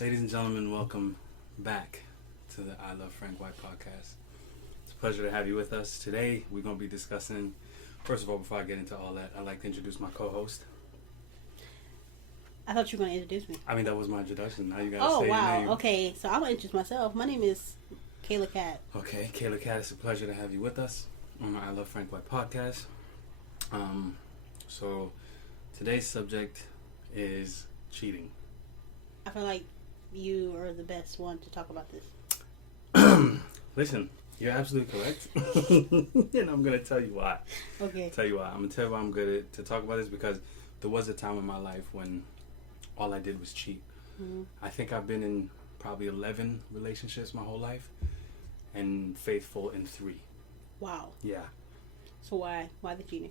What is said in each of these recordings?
Ladies and gentlemen, welcome back to the I Love Frank White podcast. It's a pleasure to have you with us. Today, we're going to be discussing, first of all, before I get into all that, I'd like to introduce my co-host. I thought you were going to introduce me. I mean, that was my introduction. Now you got to Oh, say wow. your name. Okay, so I'm going to introduce myself. My name is Kayla Cat. Okay, Kayla Cat, it's a pleasure to have you with us on the I Love Frank White podcast. So, today's subject is cheating. I feel like you are the best one to talk about this. Listen, you're absolutely correct. And I'm going to tell you why. Okay. I'm going to tell you why I'm good to talk about this, because there was a time in my life when all I did was cheat. Mm-hmm. I think I've been in probably 11 relationships my whole life and faithful in 3. Wow. Yeah. So why the cheating?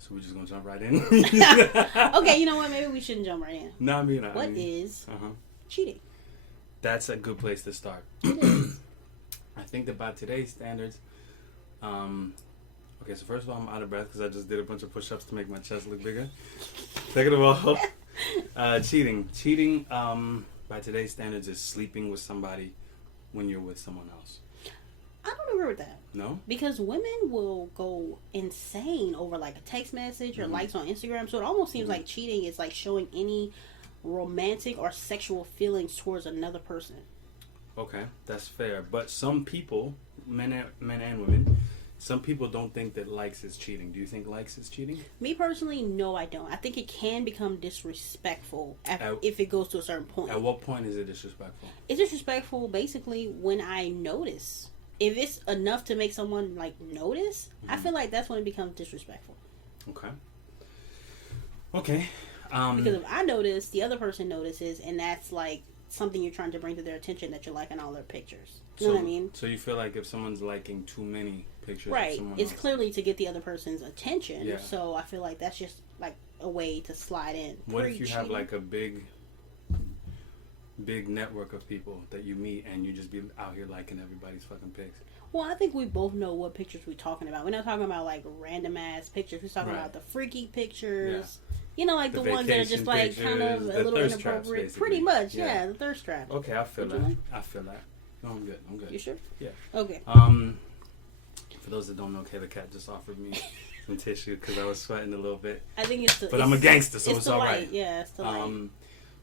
So we're just going to jump right in? Okay, you know what? Maybe we shouldn't jump right in. No, I mean... What is cheating? That's a good place to start. It is. I think that by today's standards... okay, so first of all, I'm out of breath because I just did a bunch of push-ups to make my chest look bigger. Second of all, cheating. Cheating, by today's standards, is sleeping with somebody when you're with someone else. I don't agree with that. No? Because women will go insane over like a text message or likes on Instagram. So it almost seems like cheating is like showing any romantic or sexual feelings towards another person. Okay, that's fair. But some people, men and women, some people don't think that likes is cheating. Do you think likes is cheating? Me personally, no, I don't. I think it can become disrespectful if it goes to a certain point. At what point is it disrespectful? It's disrespectful basically when I notice. If it's enough to make someone like notice, I feel like that's when it becomes disrespectful. Okay. Because if I notice, the other person notices, and that's like something you're trying to bring to their attention, that you're liking all their pictures. You know what I mean? So you feel like if someone's liking too many pictures right, of someone it's else, clearly to get the other person's attention. Yeah. So I feel like that's just like a way to slide in. What if you have like a big network of people that you meet and you just be out here liking everybody's fucking pics? Well, I think we both know what pictures we're talking about. We're not talking about like random ass pictures. We're talking about the freaky pictures. Yeah. You know, like the ones that are just like kind of a little inappropriate. Traps, pretty much, yeah, the thirst trap. Okay, I feel that. Like? I feel that. No, I'm good. You sure? Yeah. Okay. For those that don't know, Kayla Cat just offered me some tissue because I was sweating a little bit. I think it's the. But I'm a gangster, so it's all right. Yeah, it's the light.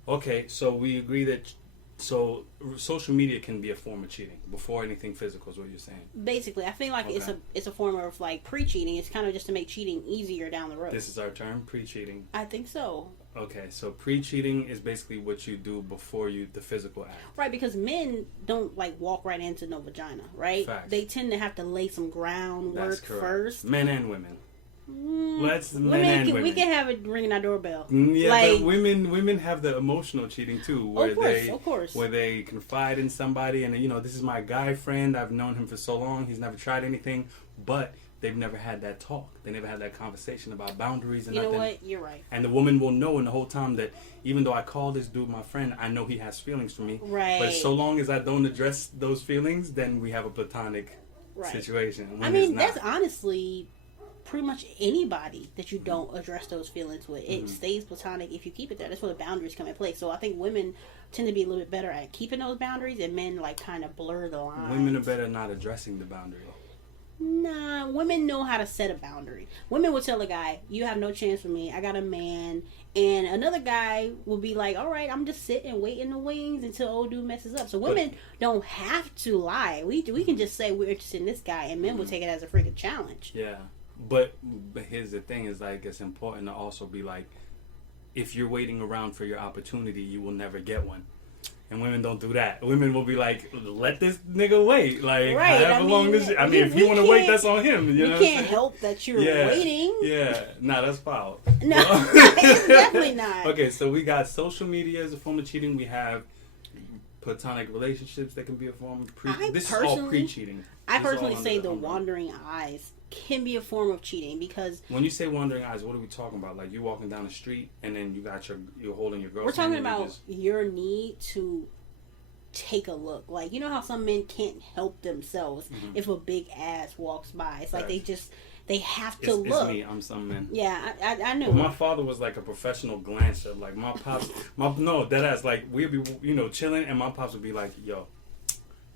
Okay, so we agree that. So social media can be a form of cheating before anything physical is what you're saying. Basically, I feel like it's a form of like pre-cheating. It's kind of just to make cheating easier down the road. This is our term, pre-cheating. I think so. Okay, so pre-cheating is basically what you do before the physical act. Right, because men don't like walk right into no vagina, right? Facts. They tend to have to lay some groundwork first. Men and women. We can have it ringing our doorbell. Yeah, like, but women have the emotional cheating too, where of course. where they confide in somebody, and this is my guy friend. I've known him for so long. He's never tried anything, but they've never had that talk. They never had that conversation about boundaries and nothing. You know what? You're right. And the woman will know in the whole time that even though I call this dude my friend, I know he has feelings for me. Right. But so long as I don't address those feelings, then we have a platonic situation. I mean, that's honestly pretty much anybody that you don't address those feelings with. It stays platonic if you keep it there. That's where the boundaries come in place. So I think women tend to be a little bit better at keeping those boundaries, and men like kind of blur the lines. Women are better not addressing the boundary. Nah, women know how to set a boundary. Women will tell a guy, you have no chance with me, I got a man. And another guy will be like, all right, I'm just sitting and waiting in the wings until old dude messes up. So women don't have to lie. We can just say we're interested in this guy, and men will take it as a freaking challenge. Yeah. But here's the thing, is like it's important to also be like, if you're waiting around for your opportunity, you will never get one. And women don't do that. Women will be like, let this nigga wait. Like, however long this... I mean, if you want to wait, that's on him. You know can't help that you're waiting. Yeah. Nah, that's foul. No, it's definitely not. Okay, so we got social media as a form of cheating. We have platonic relationships that can be a form of this is all pre-cheating. I personally say the wandering eyes can be a form of cheating, because when you say wandering eyes, what are we talking about? Like you walking down the street and then you're holding your girl's we're talking about your need to take a look. Like, you know how some men can't help themselves if a big ass walks by. It's like they have to It's look. me. I'm some man. Yeah, I knew. But my father was like a professional glancer. Like my pops, no, that ass. Like we'd be, chilling, and my pops would be like, "Yo,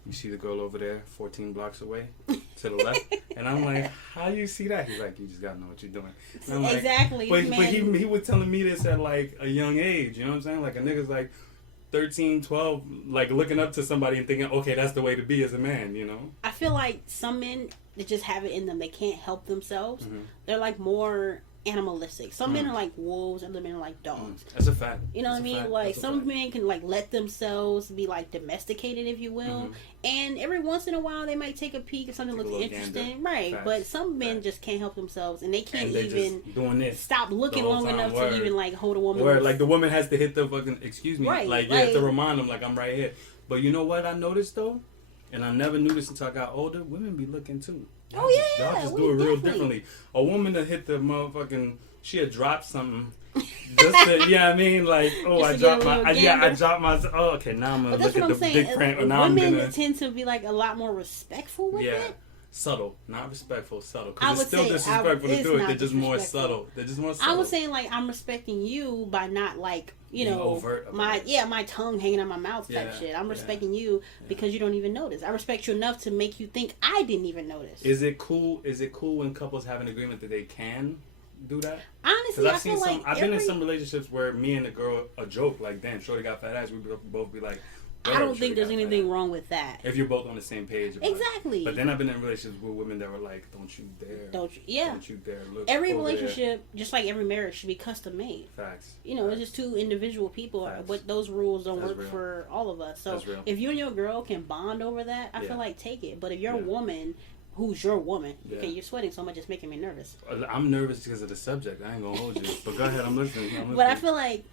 you see the girl over there, 14 blocks away, to the left?" And I'm like, "How you see that?" He's like, "You just gotta know what you're doing." And I'm like, Exactly. But he was telling me this at like a young age. You know what I'm saying? Like a nigga's like 13, 12, like looking up to somebody and thinking, okay, that's the way to be as a man, I feel like some men that just have it in them, they can't help themselves. Mm-hmm. They're like more animalistic. Some men are like wolves, other men are like dogs. That's a fact. You know what I mean? Like some men can like let themselves be like domesticated, if you will. And every once in a while they might take a peek if something looks interesting. Right. Facts. But some men just can't help themselves and they can't and even doing this stop looking long enough to even like hold a woman. Word. Like the woman has to hit the fucking excuse me. Right. Like you have to remind them like I'm right here. But you know what I noticed though? And I never knew this until I got older, women be looking too. Y'all y'all just do it real differently. A woman that hit the motherfucking she had dropped something. Just to, yeah, I mean, like, oh, I dropped my, I dropped my. Oh, okay, now I'm gonna look at the big print. Or now women tend to be like a lot more respectful with it. Subtle, not respectful, subtle. I Because would it's still disrespectful to do it. They're just more subtle. I was saying like I'm respecting you by not like overt my tongue hanging out my mouth type shit. I'm respecting you because you don't even notice. I respect you enough to make you think I didn't even notice. Is it cool? Is it cool when couples have an agreement that they can do that? Honestly, I feel like I've been in some relationships where me and the girl a joke like, damn, shorty got fat ass. We both be like, I don't think there's anything wrong with that. If you're both on the same page. Exactly. But then I've been in relationships with women that were like, don't you dare. Don't you dare look. Every relationship, just like every marriage, should be custom made. Facts. It's just two individual people, but those rules don't work for all of us. So if you and your girl can bond over that, I feel like take it. But if your woman, who's your woman? Okay, you're sweating so much, it's making me nervous. I'm nervous because of the subject. I ain't gonna hold you. But go ahead, I'm listening. But I feel like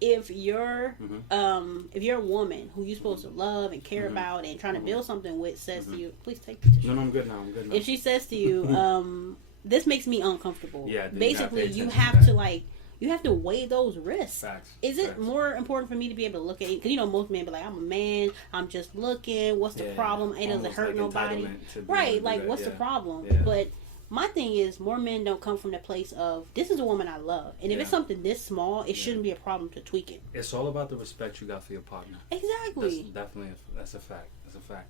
if you're a woman who you're supposed to love and care about and trying to build something with says to you, please take the tissue. No, I'm good now. If she says to you, this makes me uncomfortable. Yeah, basically you have to weigh those risks. Facts. Is it more important for me to be able to look at it? Because most men be like, I'm a man, I'm just looking. What's the problem? It doesn't hurt nobody. Right? Like, what's the problem? Yeah. But my thing is, more men don't come from the place of, this is a woman I love. And if it's something this small, it shouldn't be a problem to tweak it. It's all about the respect you got for your partner. Exactly. That's a fact.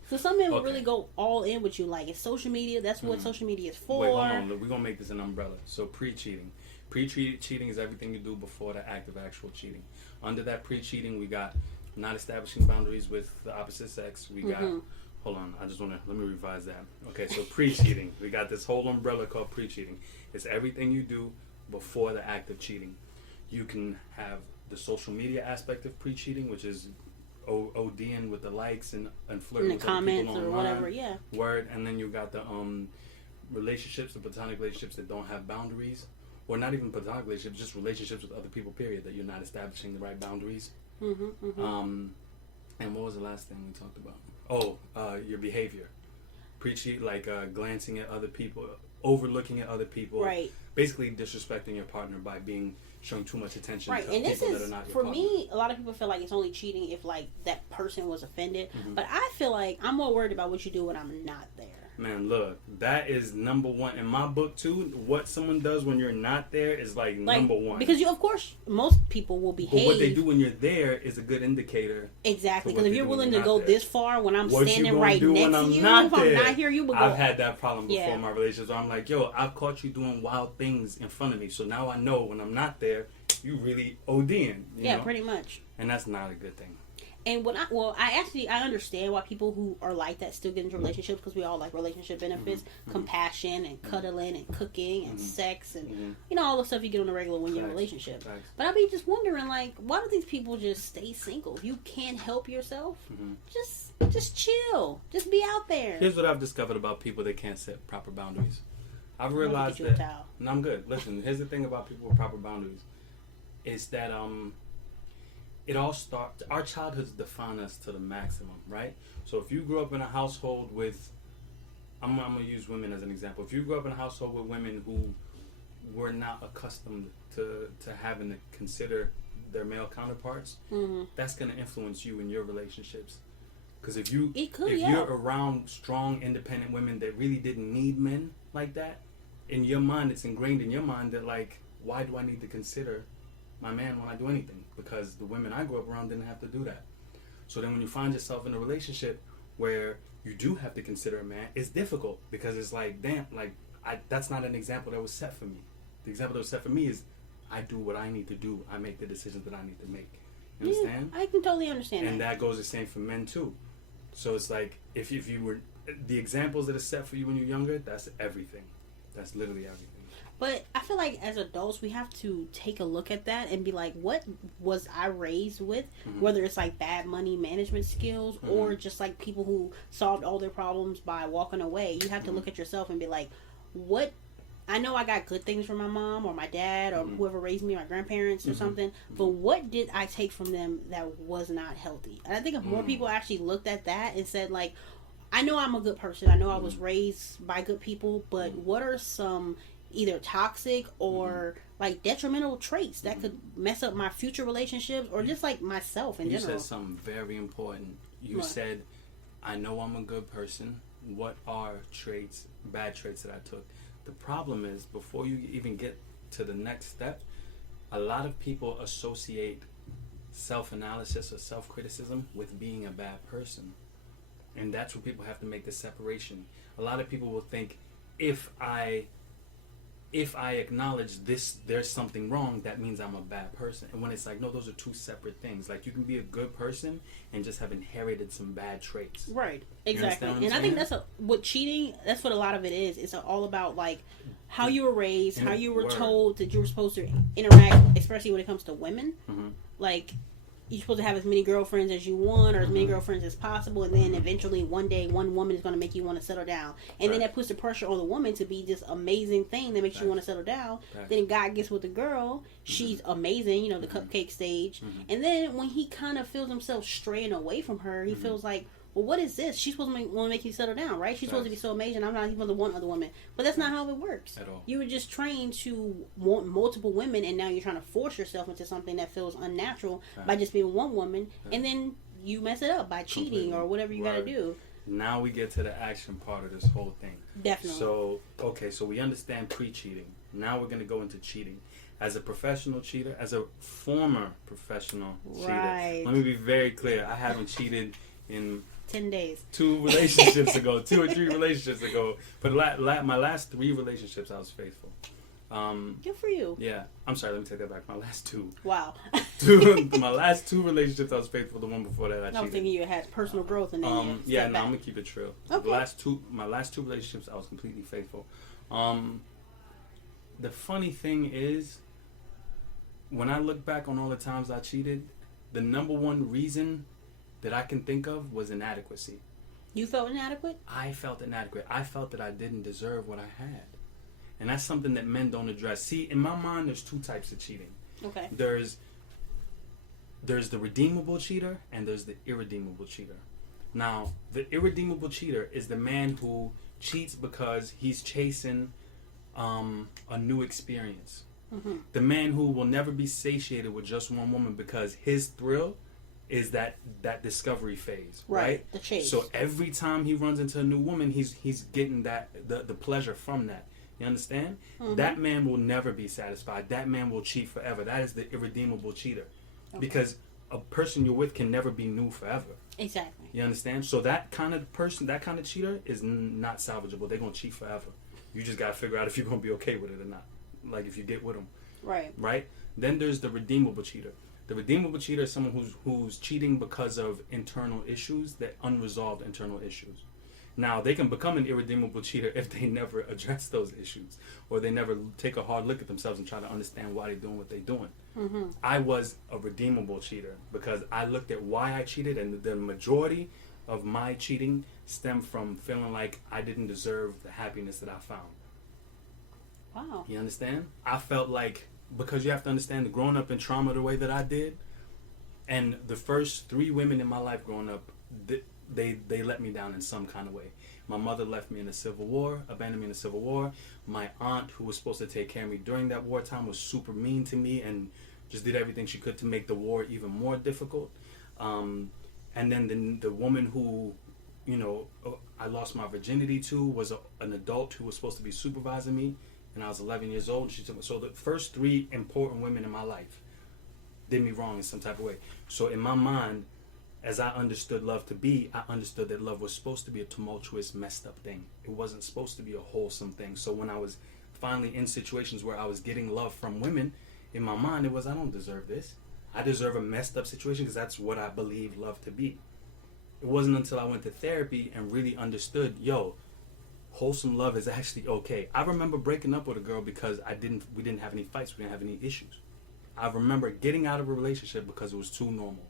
So some men will really go all in with you. Like, it's social media. That's what social media is for. Wait, hold on. We're going to make this an umbrella. So pre-cheating. Pre-cheating is everything you do before the act of actual cheating. Under that pre-cheating, we got not establishing boundaries with the opposite sex. We got... Hold on, let me revise that. Okay, so pre-cheating. We got this whole umbrella called pre-cheating. It's everything you do before the act of cheating. You can have the social media aspect of pre-cheating, which is ODing with the likes and flirting with other people online. Or whatever, yeah. Word, and then you got the relationships, the platonic relationships that don't have boundaries. Or not even platonic relationships, just relationships with other people, period, that you're not establishing the right boundaries. And what was the last thing we talked about? Your behavior. Preaching, like glancing at other people, overlooking at other people. Right. Basically disrespecting your partner by showing too much attention to and people that are not your for partner. Me, a lot of people feel like it's only cheating if like that person was offended. But I feel like I'm more worried about what you do when I'm not there. Man, look, that is number one in my book too. What someone does when you're not there is like number one. Because of course, most people will behave. But what they do when you're there is a good indicator. Exactly, because if you're willing to go this far when I'm standing right next to you, if I'm not here, you will go. I've had that problem before in my relationships. I'm like, yo, I've caught you doing wild things in front of me, so now I know when I'm not there, you really ODing. You know? Pretty much. And that's not a good thing. And I understand why people who are like that still get into relationships, because we all like relationship benefits, compassion and cuddling and cooking and sex and all the stuff you get on the regular when you're in a relationship. But I be just wondering, like, why do these people just stay single? If you can't help yourself, just chill, just be out there. Here's what I've discovered about people that can't set proper boundaries. I've realized that. No, I'm good. Listen, here's the thing about people with proper boundaries, is that it all starts, our childhoods define us to the maximum, right? So if you grew up in a household with, I'm going to use women as an example. If you grew up in a household with women who were not accustomed to having to consider their male counterparts, that's going to influence you in your relationships. Because if you're around strong, independent women that really didn't need men like that, in your mind, it's ingrained in your mind that like, why do I need to consider my man when I do anything? Because the women I grew up around didn't have to do that. So then when you find yourself in a relationship where you do have to consider a man, it's difficult because it's like, damn, like that's not an example that was set for me. The example that was set for me is I do what I need to do. I make the decisions that I need to make. You understand? I can totally understand and that goes the same for men too. So it's like if you were the examples that are set for you when you're younger, that's everything. That's literally everything. But I feel like as adults, we have to take a look at that and be like, what was I raised with? Mm-hmm. Whether it's like bad money management skills mm-hmm. or just like people who solved all their problems by walking away. You have to mm-hmm. look at yourself and be like, what? I know I got good things from my mom or my dad or mm-hmm. whoever raised me, my grandparents or mm-hmm. something. Mm-hmm. But what did I take from them that was not healthy? And I think if more people actually looked at that and said like, I know I'm a good person. I know I was raised by good people, but what are some either toxic or like detrimental traits that could mess up my future relationships or just like myself in general? You said something very important. You said, I know I'm a good person. What are traits, bad traits that I took? The problem is, before you even get to the next step, a lot of people associate self-analysis or self-criticism with being a bad person. And that's where people have to make the separation. A lot of people will think, if I acknowledge this, there's something wrong, that means I'm a bad person. And when it's like, no, those are two separate things. Like, you can be a good person and just have inherited some bad traits. Right. Exactly. And I think that's what cheating, that's what a lot of it is. It's all about, like, how you were raised, how you were told that you were supposed to interact, especially when it comes to women. Mm-hmm. Like, you're supposed to have as many girlfriends as you want or as many girlfriends as possible, and then eventually one day one woman is going to make you want to settle down, and then that puts the pressure on the woman to be this amazing thing that makes you want to settle down. Then God gets with the girl, she's amazing, you know, the cupcake stage, and then when he kind of feels himself straying away from her, he feels like, well, what is this? She's supposed to want to make you settle down, right? She's supposed to be so amazing. I'm not supposed to want other women. But that's not how it works. At all. You were just trained to want multiple women, and now you're trying to force yourself into something that feels unnatural by just being one woman, and then you mess it up by cheating or whatever you got to do. Now we get to the action part of this whole thing. Definitely. So, okay, so we understand pre-cheating. Now we're going to go into cheating. As a professional cheater, as a former professional cheater, let me be very clear. I haven't cheated in 10 days. 2 relationships ago, 2 or 3 relationships ago. But my last 3 relationships, I was faithful. Good for you. Yeah. I'm sorry, let me take that back. My last 2. Wow. My last 2 relationships, I was faithful. The one before that, I cheated. I was thinking you had personal growth and then I'm going to keep it true. Okay. My last 2 relationships, I was completely faithful. The funny thing is, when I look back on all the times I cheated, the number one reason that I can think of was inadequacy. You felt inadequate? I felt inadequate. I felt that I didn't deserve what I had. And that's something that men don't address. See, in my mind, there's 2 types of cheating. Okay. There's the redeemable cheater and there's the irredeemable cheater. Now, the irredeemable cheater is the man who cheats because he's chasing a new experience. Mm-hmm. The man who will never be satiated with just one woman because his thrill is that discovery phase, right? The chase. So every time he runs into a new woman, he's getting that the pleasure from that. You understand? Mm-hmm. That man will never be satisfied. That man will cheat forever. That is the irredeemable cheater, because a person you're with can never be new forever. Exactly. You understand? So that kind of person, that kind of cheater is not salvageable. They're gonna cheat forever. You just gotta figure out if you're gonna be okay with it or not. Like if you get with them. Right. Right? Then there's the redeemable cheater. The redeemable cheater is someone who's cheating because of internal issues, that unresolved internal issues. Now, they can become an irredeemable cheater if they never address those issues, or they never take a hard look at themselves and try to understand why they're doing what they're doing. Mm-hmm. I was a redeemable cheater because I looked at why I cheated, and the majority of my cheating stemmed from feeling like I didn't deserve the happiness that I found. Wow. You understand? I felt like, because you have to understand, the growing up in trauma the way that I did, and the first 3 women in my life growing up, they let me down in some kind of way. My mother left me in the Civil War, abandoned me in the Civil War. My aunt, who was supposed to take care of me during that wartime, was super mean to me and just did everything she could to make the war even more difficult. And then the woman who, I lost my virginity to was an adult who was supposed to be supervising me. and I was 11 years old. And she took me. So the first 3 important women in my life did me wrong in some type of way. So in my mind, as I understood love to be, I understood that love was supposed to be a tumultuous, messed up thing. It wasn't supposed to be a wholesome thing. So when I was finally in situations where I was getting love from women, in my mind it was, I don't deserve this. I deserve a messed up situation because that's what I believe love to be. It wasn't until I went to therapy and really understood, wholesome love is actually okay. I remember breaking up with a girl because we didn't have any fights, we didn't have any issues. I remember getting out of a relationship because it was too normal.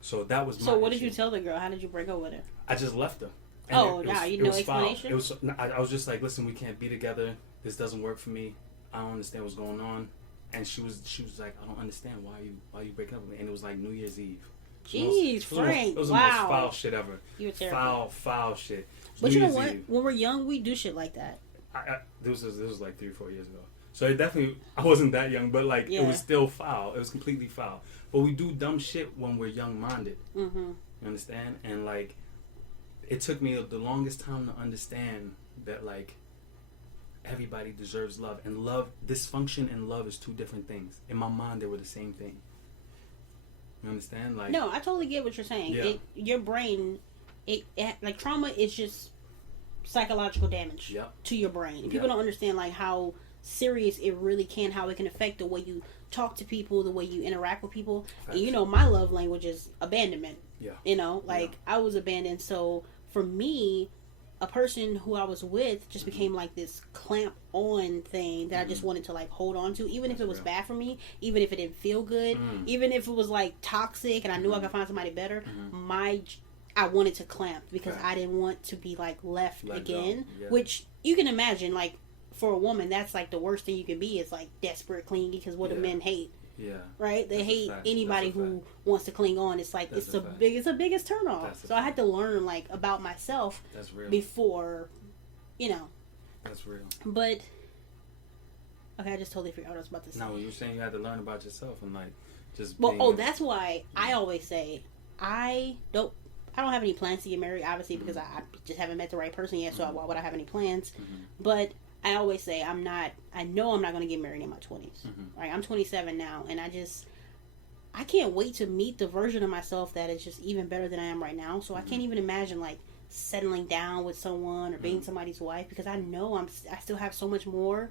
So that was my So what issue. did you tell the girl? How did you break up with her? I just left her. No explanation? I was just like, listen, we can't be together. This doesn't work for me. I don't understand what's going on. And she was like, I don't understand why you breaking up with me. And it was like New Year's Eve. Jeez, Frank. It was the most foul shit ever. You were terrible. Foul shit. But you know what? When we're young, we do shit like that. This was like 3 or 4 years ago. So it definitely, I wasn't that young, but like it was still foul. It was completely foul. But we do dumb shit when we're young-minded. Mm-hmm. You understand? And like, it took me the longest time to understand that like everybody deserves love, and love, dysfunction and love is 2 different things. In my mind, they were the same thing. You understand? Like, no, I totally get what you're saying. Yeah. Your brain, like trauma is just psychological damage to your brain. People don't understand like how serious it really can, how it can affect the way you talk to people, the way you interact with people. Facts. And my love language is abandonment. Yeah. I was abandoned. So for me, a person who I was with just became like this clamp on thing that I just wanted to like hold on to, even if it was bad for me, even if it didn't feel good, even if it was like toxic and I knew I could find somebody better. I wanted to clamp because I didn't want to be like left again, which you can imagine, like for a woman, that's like the worst thing you can be, is like desperate clingy, because what do men hate? Yeah. Right? They hate anybody who wants to cling on. It's like it's the biggest turn off. So I had to learn like about myself before, That's real. But okay, I just totally forgot what I was about to say. No, you were saying you had to learn about yourself and like just that's why I always say I don't have any plans to get married, obviously, because I just haven't met the right person yet, so why would I have any plans? But I always say I know I'm not going to get married in my 20s. Right? I'm 27 now, and I can't wait to meet the version of myself that is just even better than I am right now. So I can't even imagine like settling down with someone or being somebody's wife, because I know I still have so much more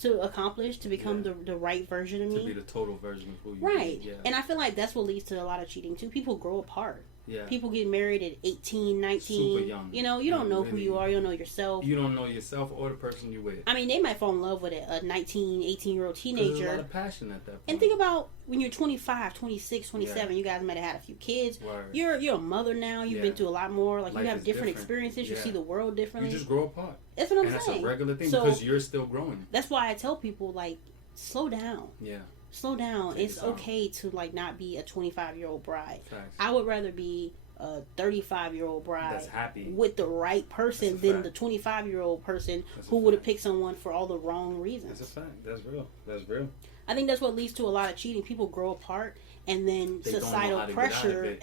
to accomplish to become the right version of me. To be the total version of who you right. be. Yeah. And I feel like that's what leads to a lot of cheating too. People grow apart. Yeah. People get married at 18, 19. Super young. You don't know who you are. You don't know yourself. You don't know yourself or the person you're with. I mean, they might fall in love with a 19, 18-year-old teenager. There's a lot of passion at that point. And think about when you're 25, 26, 27, you guys might have had a few kids. Word. You're a mother now. You've been through a lot more. Like, life you have different experiences. You see the world differently. You just grow apart. That's what I'm saying. saying. That's a regular thing, so, because you're still growing. That's why I tell people, like, slow down. Yeah. Slow down. Take It's okay to, like, not be a 25-year-old bride. Facts. I would rather be a 35-year-old bride that's happy with the right person than the 25-year-old person who would have picked someone for all the wrong reasons. That's a fact. That's real. That's real. I think that's what leads to a lot of cheating. People grow apart, and then they societal pressure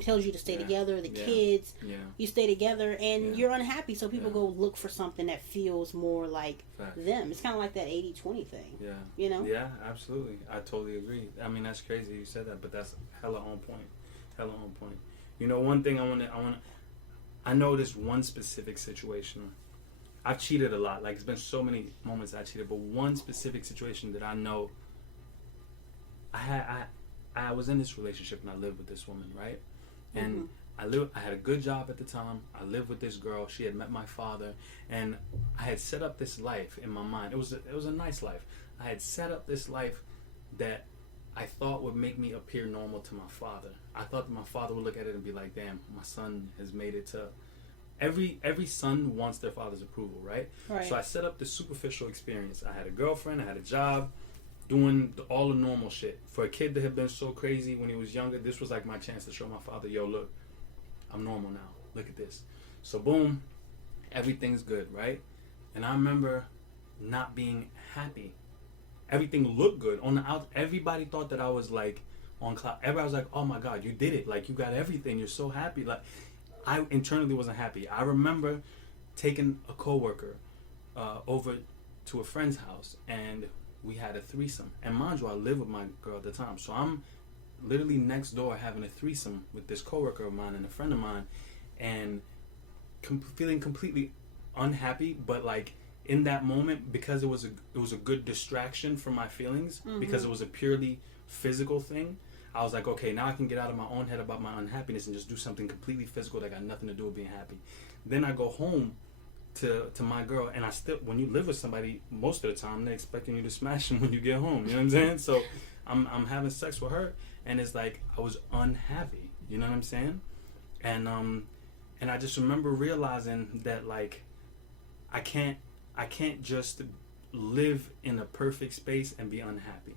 tells you to stay together. The kids, you stay together, and you're unhappy. So people go look for something that feels more like them. It's kind of like that 80-20 thing. Yeah. Yeah, absolutely. I totally agree. I mean, that's crazy you said that, but that's hella on point. Hella on point. One thing I know this one specific situation. I've cheated a lot. Like, it's been so many moments I cheated, but one specific situation that I know, I was in this relationship and I lived with this woman, right? And I had a good job at the time. I lived with this girl. She had met my father, and I had set up this life in my mind. It was a nice life. I had set up this life that I thought would make me appear normal to my father. I thought that my father would look at it and be like, damn, my son has made it to... Every son wants their father's approval, right? So I set up this superficial experience. I had a girlfriend, I had a job, doing all the normal shit. For a kid that had been so crazy when he was younger, this was like my chance to show my father, yo, look, I'm normal now. Look at this. So boom, everything's good, right? And I remember not being happy. Everything looked good. On the out, everybody thought that I was like on cloud. Everybody was like, oh my God, you did it. Like, you got everything. You're so happy. Like, I internally wasn't happy. I remember taking a coworker over to a friend's house, and we had a threesome. And mind you, I live with my girl at the time, so I'm literally next door having a threesome with this coworker of mine and a friend of mine, and feeling completely unhappy, but like in that moment, because it was a good distraction from my feelings, because it was a purely physical thing. I was like, okay, now I can get out of my own head about my unhappiness and just do something completely physical that got nothing to do with being happy. Then I go home to my girl, and I still, when you live with somebody, most of the time they're expecting you to smash them when you get home. You know what I'm saying? So I'm having sex with her, and it's like I was unhappy. You know what I'm saying? And I just remember realizing that like I can't just live in a perfect space and be unhappy.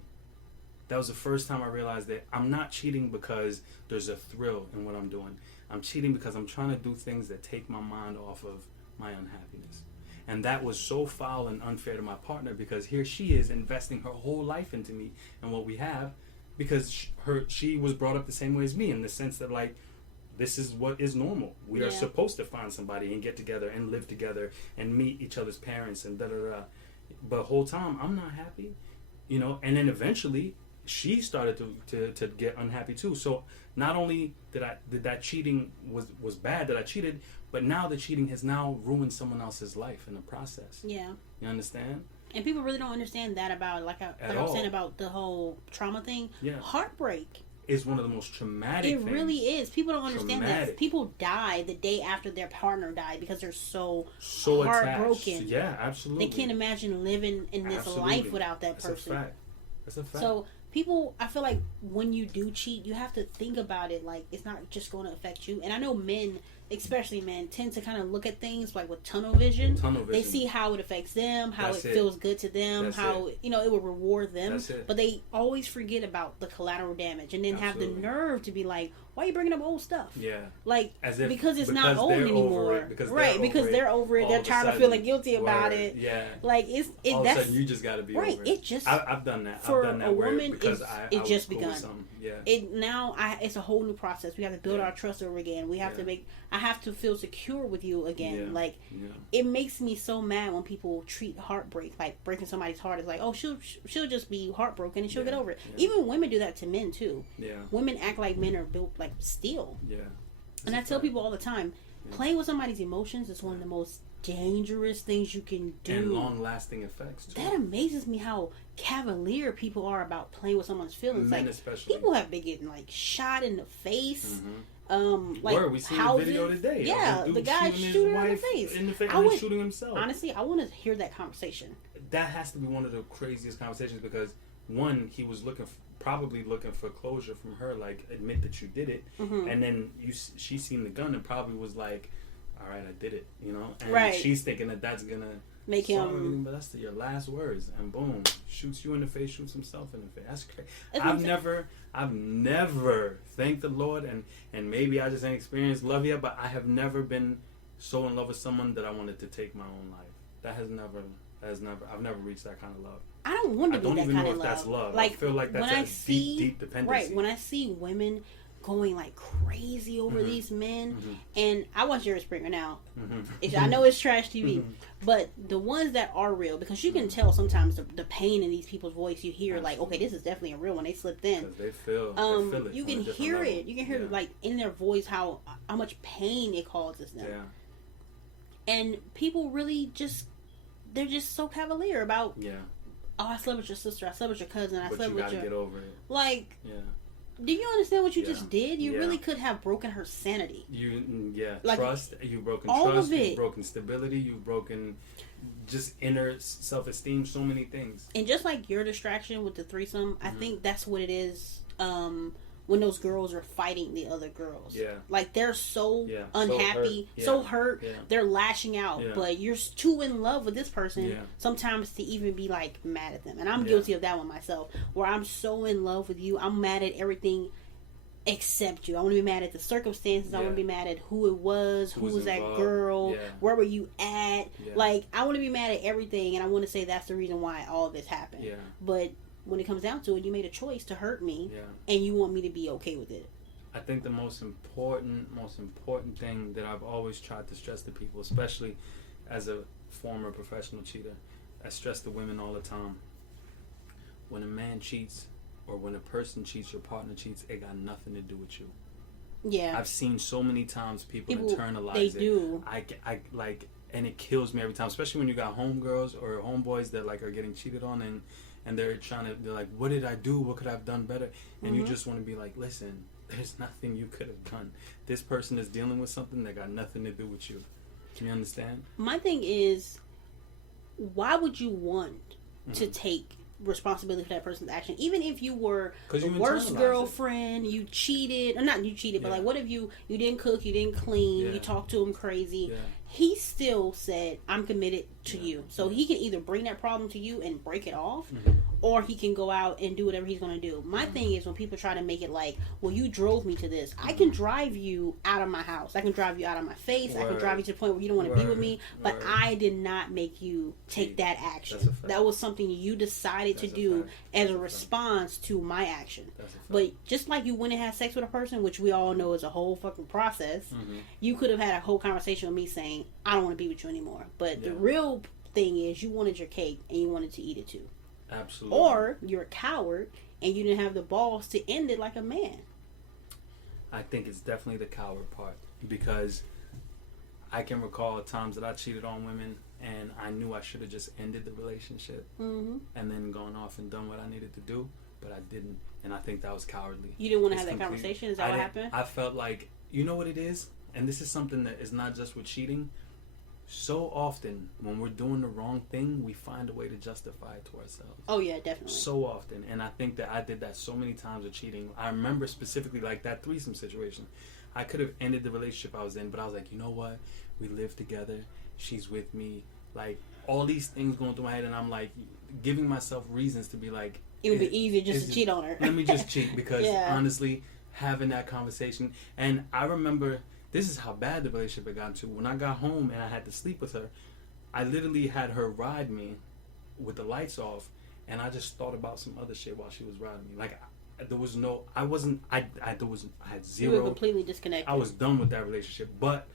That was the first time I realized that I'm not cheating because there's a thrill in what I'm doing. I'm cheating because I'm trying to do things that take my mind off of my unhappiness. And that was so foul and unfair to my partner, because here she is investing her whole life into me and what we have, because she was brought up the same way as me, in the sense that like, this is what is normal. We are supposed to find somebody and get together and live together and meet each other's parents and da-da-da. But the whole time, I'm not happy, you know. And then eventually, she started to get unhappy too. So not only did that cheating was bad that I cheated, but now the cheating has now ruined someone else's life in the process. Yeah. You understand? And people really don't understand that about, like I was saying about the whole trauma thing. Yeah. Heartbreak is one of the most traumatic things. It really is. People don't understand that. People die the day after their partner died because they're so heartbroken. Attached. Yeah, absolutely. They can't imagine living in this life without that person. That's a fact. So people, I feel like when you do cheat, you have to think about it. Like, it's not just going to affect you. And I know men, especially men, tend to kind of look at things like with tunnel vision. They see how it affects them, how it feels good to them, how it will reward them. But they always forget about the collateral damage, and then have the nerve to be like, why are you bringing up old stuff? Yeah. Like, because it's not old anymore. Because they're over it. They're tired of feeling guilty about it. Yeah. Like, all of a sudden, you just got to be over it. It just... I've done that. For I've done that a woman, it just begun. Yeah. It's a whole new process. We have to build our trust over again. We have to I have to feel secure with you again. Like, it makes me so mad when people treat heartbreak, like breaking somebody's heart, is like, oh, she'll just be heartbroken and she'll get over it. Even women do that to men too. Yeah. Women act like men are built like steel. Yeah. And I tell people all the time, playing with somebody's emotions is one of the most dangerous things you can do. And long-lasting effects too. That amazes me how cavalier people are about playing with someone's feelings. Men like, especially. People have been getting like shot in the face. Like we seen the video today. Yeah, the guy shooting her in the face. And shooting himself. Honestly, I want to hear that conversation. That has to be one of the craziest conversations, because one, he was probably looking for closure from her, like, admit that you did it, and then she seen the gun and probably was like, all right, I did it, you know, and she's thinking that that's gonna make him, but that's your last words, and boom, shoots you in the face, shoots himself in the face. That's crazy. I've never, thank the Lord, and maybe I just ain't experienced love yet, but I have never been so in love with someone that I wanted to take my own life. I've never reached that kind of love. I don't want to be that kind of love. I don't even know if that's love. Like, I feel like that's deep dependency. Right, when I see women going like crazy over these men, and I watch Jerry Springer now. I know it's trash TV, but the ones that are real, because you can tell sometimes the pain in these people's voice. You hear like, okay, this is definitely a real one. They slipped in. Because they feel it. You can hear it. You can hear like in their voice how much pain it causes them. Yeah. And people really they're just so cavalier about. Yeah. Oh, I slept with your sister. I slept with your cousin. I slept with your. But you gotta get over it. Like. Yeah. Do you understand what you just did? You really could have broken her sanity. Like, trust. You've broken all trust. Of it. You've broken stability. You've broken just inner self-esteem. So many things. And just like your distraction with the threesome, I think that's what it is. When those girls are fighting the other girls, like they're so unhappy, so hurt, they're lashing out. But you're too in love with this person sometimes to even be like mad at them. And I'm guilty of that one myself, where I'm so in love with you, I'm mad at everything except you. I want to be mad at the circumstances. I want to be mad at who it was, who was that girl, where were you at. Like, I want to be mad at everything, and I want to say that's the reason why all this happened. But when it comes down to it, you made a choice to hurt me, and you want me to be okay with it. I think the most important thing that I've always tried to stress to people, especially as a former professional cheater, I stress to women all the time, when a man cheats or when a person cheats, your partner cheats, it got nothing to do with you. Yeah. I've seen so many times people internalize they it. They do. I like, and it kills me every time, especially when you got homegirls or homeboys that like are getting cheated on, and they're like, what did I do? What could I have done better? And you just want to be like, listen, there's nothing you could have done. This person is dealing with something that got nothing to do with you. Can you understand? My thing is, why would you want to take responsibility for that person's action, even if you were the worst girlfriend, you cheated, or not you cheated, but like, what if you didn't cook, you didn't clean, you talked to him crazy, he still said, I'm committed to you. So he can either bring that problem to you and break it off, or he can go out and do whatever he's going to do. My thing is, when people try to make it like, well, you drove me to this, I can drive you out of my house, I can drive you out of my face, I can drive you to the point where you don't want to be with me, but I did not make you take that action. That was something you decided to do as a response to my action. But just like you went and had sex with a person, which we all know is a whole fucking process, you could have had a whole conversation with me saying, I don't want to be with you anymore. But the real thing is, you wanted your cake and you wanted to eat it too. Absolutely. Or you're a coward and you didn't have the balls to end it like a man. I think it's definitely the coward part, because I can recall times that I cheated on women and I knew I should have just ended the relationship and then gone off and done what I needed to do, but I didn't, and I think that was cowardly. You didn't want to have that conversation? Is that what happened? I felt like, you know what it is, and this is something that is not just with cheating. So often when we're doing the wrong thing, we find a way to justify it to ourselves. Oh yeah, definitely. So often. And I think that I did that so many times with cheating. I remember specifically like that threesome situation. I could have ended the relationship I was in, but I was like, you know what? We live together. She's with me. Like, all these things going through my head, and I'm like giving myself reasons to be like, it would be easier just to cheat on her. Let me just cheat, because honestly, having that conversation. And I remember, this is how bad the relationship had gotten to. When I got home and I had to sleep with her, I literally had her ride me with the lights off, and I just thought about some other shit while she was riding me. Like, there was no, I had zero. You were completely disconnected. I was done with that relationship, but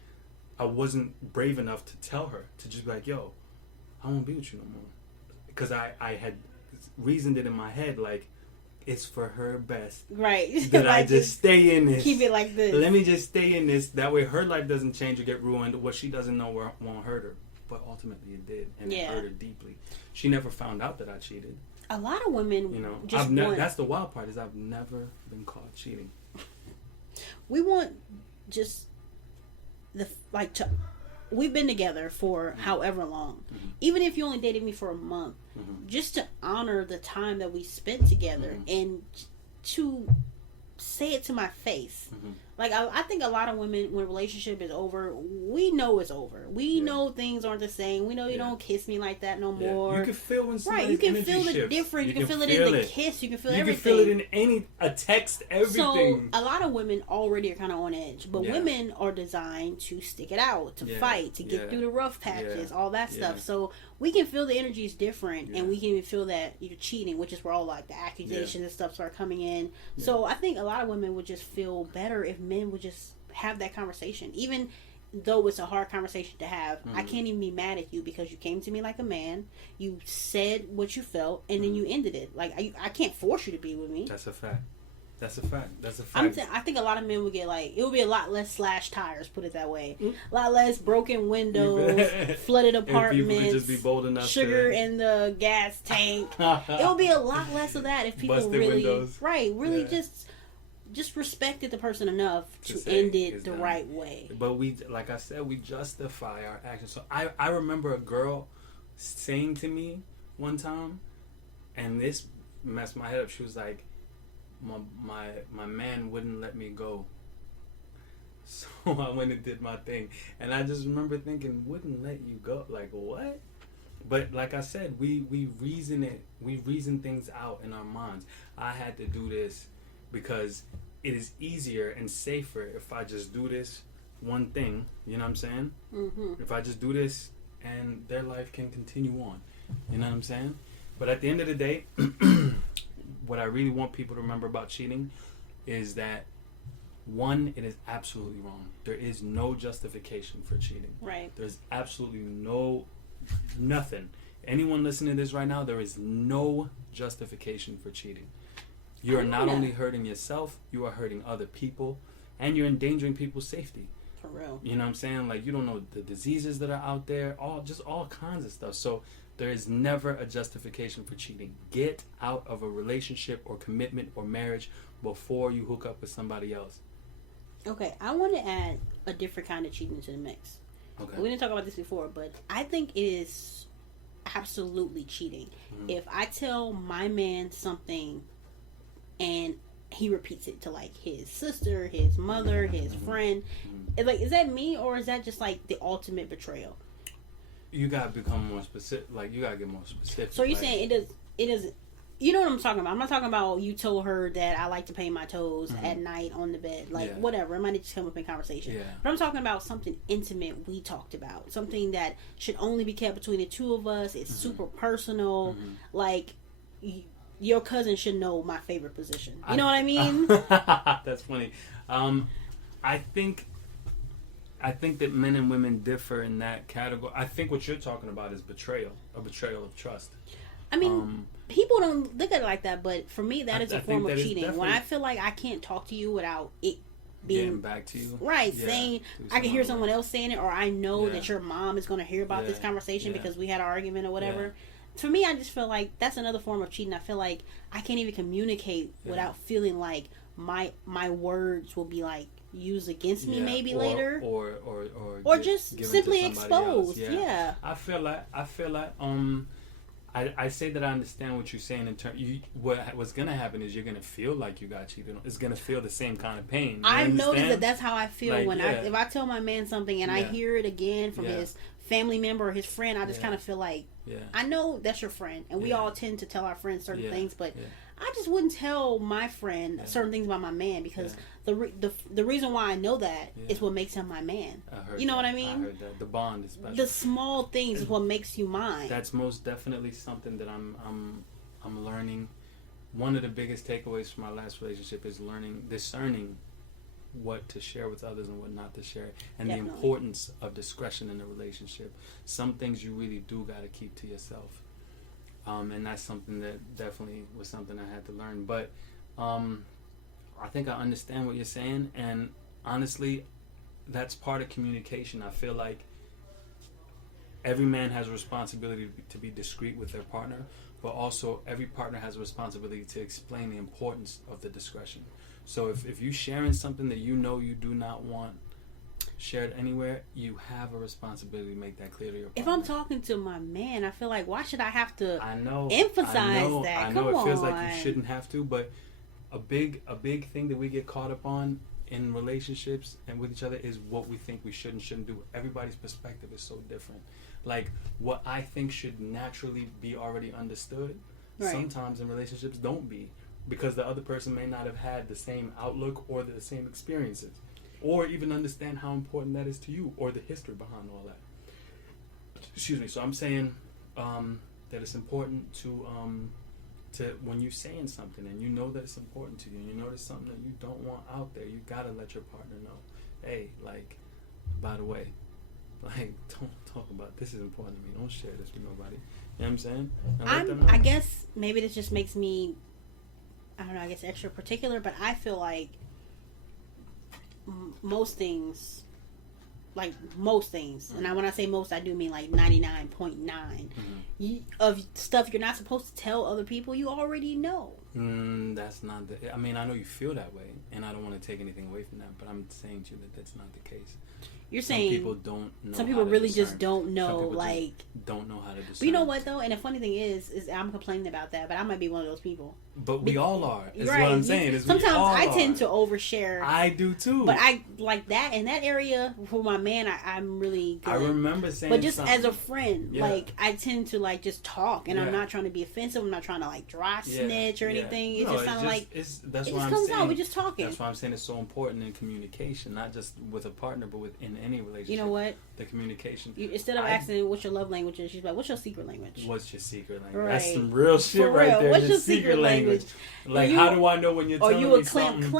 I wasn't brave enough to tell her, to just be like, yo, I won't be with you no more. Because I had reasoned it in my head, like, it's for her best. Right. That I just stay in this. Keep it like this. Let me just stay in this. That way her life doesn't change or get ruined. What she doesn't know won't hurt her. But ultimately it did. And it hurt her deeply. She never found out that I cheated. A lot of women, you know, just that's the wild part, is I've never been caught cheating. We want just we've been together for however long. Even if you only dated me for a month, just to honor the time that we spent together and to say it to my face. Like, I think a lot of women, when a relationship is over, we know it's over. We know things aren't the same. We know you don't kiss me like that no more. You can feel when somebody's you can feel the shifts. difference. You can feel it in the kiss. You can feel everything. You can feel it in a text, everything. So a lot of women already are kind of on edge, but women are designed to stick it out, to fight, to get through the rough patches, all that stuff. So we can feel the energy is different, and we can even feel that you're cheating, which is where all like the accusations and stuff start coming in. So I think a lot of women would just feel better if men would just have that conversation, even though it's a hard conversation to have. I can't even be mad at you because you came to me like a man, you said what you felt, and then you ended it. Like, I can't force you to be with me. That's a fact. That's a fact. I think a lot of men would get like, it would be a lot less slashed tires, put it that way. A lot less broken windows, flooded apartments, if people could just be bold enough sugar in the gas tank. It would be a lot less of that if people really just respected the person enough to end it the right way. But we, like I said, we justify our actions. So I remember a girl saying to me one time, and this messed my head up. She was like, my man wouldn't let me go. So I went and did my thing. And I just remember thinking, wouldn't let you go? Like, what? But like I said, we reason things out in our minds. I had to do this because it is easier and safer if I just do this one thing. You know what I'm saying? If I just do this, and their life can continue on. You know what I'm saying? But at the end of the day, what I really want people to remember about cheating is that One, it is absolutely wrong. There is no justification for cheating. Right. There's absolutely nothing. Anyone listening to this right now, there is no justification for cheating. You are not only hurting yourself, you are hurting other people, and you're endangering people's safety. For real. You know what I'm saying? Like, you don't know the diseases that are out there, all kinds of stuff. So there is never a justification for cheating. Get out of a relationship or commitment or marriage before you hook up with somebody else. Okay, I want to add a different kind of cheating to the mix. Okay. We didn't talk about this before, but I think it is absolutely cheating. Mm-hmm. If I tell my man something and he repeats it to like his sister, his mother, his friend, like, is that me or is that just like the ultimate betrayal? You gotta become more specific. Like, you gotta get more specific. So you're saying it doesn't. You know what I'm talking about. I'm not talking about you told her that I like to paint my toes at night on the bed. Like, whatever. It might just come up in conversation. Yeah. But I'm talking about something intimate we talked about. Something that should only be kept between the two of us. It's super personal. Like, your cousin should know my favorite position. You know what I mean? That's funny. I think that men and women differ in that category. I think what you're talking about is betrayal. A betrayal of trust. I mean, people don't look at it like that, but for me, that is a form of cheating. When I feel like I can't talk to you without it being getting back to you, right? Yeah, saying I can hear someone else saying it, or I know that your mom is going to hear about this conversation because we had an argument or whatever. Yeah. For me, I just feel like that's another form of cheating. I feel like I can't even communicate without feeling like my words will be like used against me maybe later, or just simply exposed. Yeah. I feel like I say that I understand what you're saying in terms. What's gonna happen is you're gonna feel like you got cheated on. It's gonna feel the same kind of pain. I've noticed that that's how I feel like, when if I tell my man something and I hear it again from his family member or his friend, I just kind of feel like I know that's your friend, and we all tend to tell our friends certain things, but I just wouldn't tell my friend certain things about my man because the reason why I know that is what makes him my man. You know what I mean? I heard that. The bond is special. The small things is what makes you mine. That's most definitely something that I'm learning. One of the biggest takeaways from my last relationship is discerning what to share with others and what not to share, and the importance of discretion in a relationship. Some things you really do got to keep to yourself. And that's something that definitely was something I had to learn. But I think I understand what you're saying, and honestly, that's part of communication. I feel like every man has a responsibility to be discreet with their partner, but also every partner has a responsibility to explain the importance of the discretion. So if you're sharing something that you know you do not want shared anywhere, you have a responsibility to make that clear to your partner. If I'm talking to my man, I feel like, why should I have to that? emphasize that? I know it feels like you shouldn't have to, but a big thing that we get caught up on in relationships and with each other is what we think we should and shouldn't do. Everybody's perspective is so different. Like, what I think should naturally be already understood, sometimes in relationships don't be, because the other person may not have had the same outlook or the same experiences, or even understand how important that is to you, or the history behind all that. Excuse me. So I'm saying that it's important to when you're saying something and you know that it's important to you, and you know there's something that you don't want out there, you gotta let your partner know, hey, like, by the way, like, don't talk about this. Is important to me. Don't share this with nobody. You know what I'm saying? I guess maybe this just makes me, I don't know, I guess extra particular, but I feel like most things, and when I say most, I do mean like 99.9 of stuff you're not supposed to tell other people, you already know. That's not I mean, I know you feel that way, and I don't want to take anything away from that, but I'm saying to you that that's not the case. You're saying some people don't know. Some people really just don't know, like, don't know how to discern. But you know what though, and the funny thing is I'm complaining about that, but I might be one of those people. But we all are. Is what I'm saying. Sometimes I tend to overshare. I do too. But I like that in that area for my man. I'm really good. I remember saying, but just as a friend, like, I tend to like just talk, and I'm not trying to be offensive. I'm not trying to like dry snitch or anything anything. It just sounded like that's it what just I'm comes saying. out. We're just talking. That's why I'm saying it's so important in communication, not just with a partner, but within any relationship. You know what? The communication. Instead of asking what's your love language is, she's like, what's your secret language? What's your secret language? Right. That's some real shit For right real. there. What's your secret language? Like, how do I know when you're telling me something?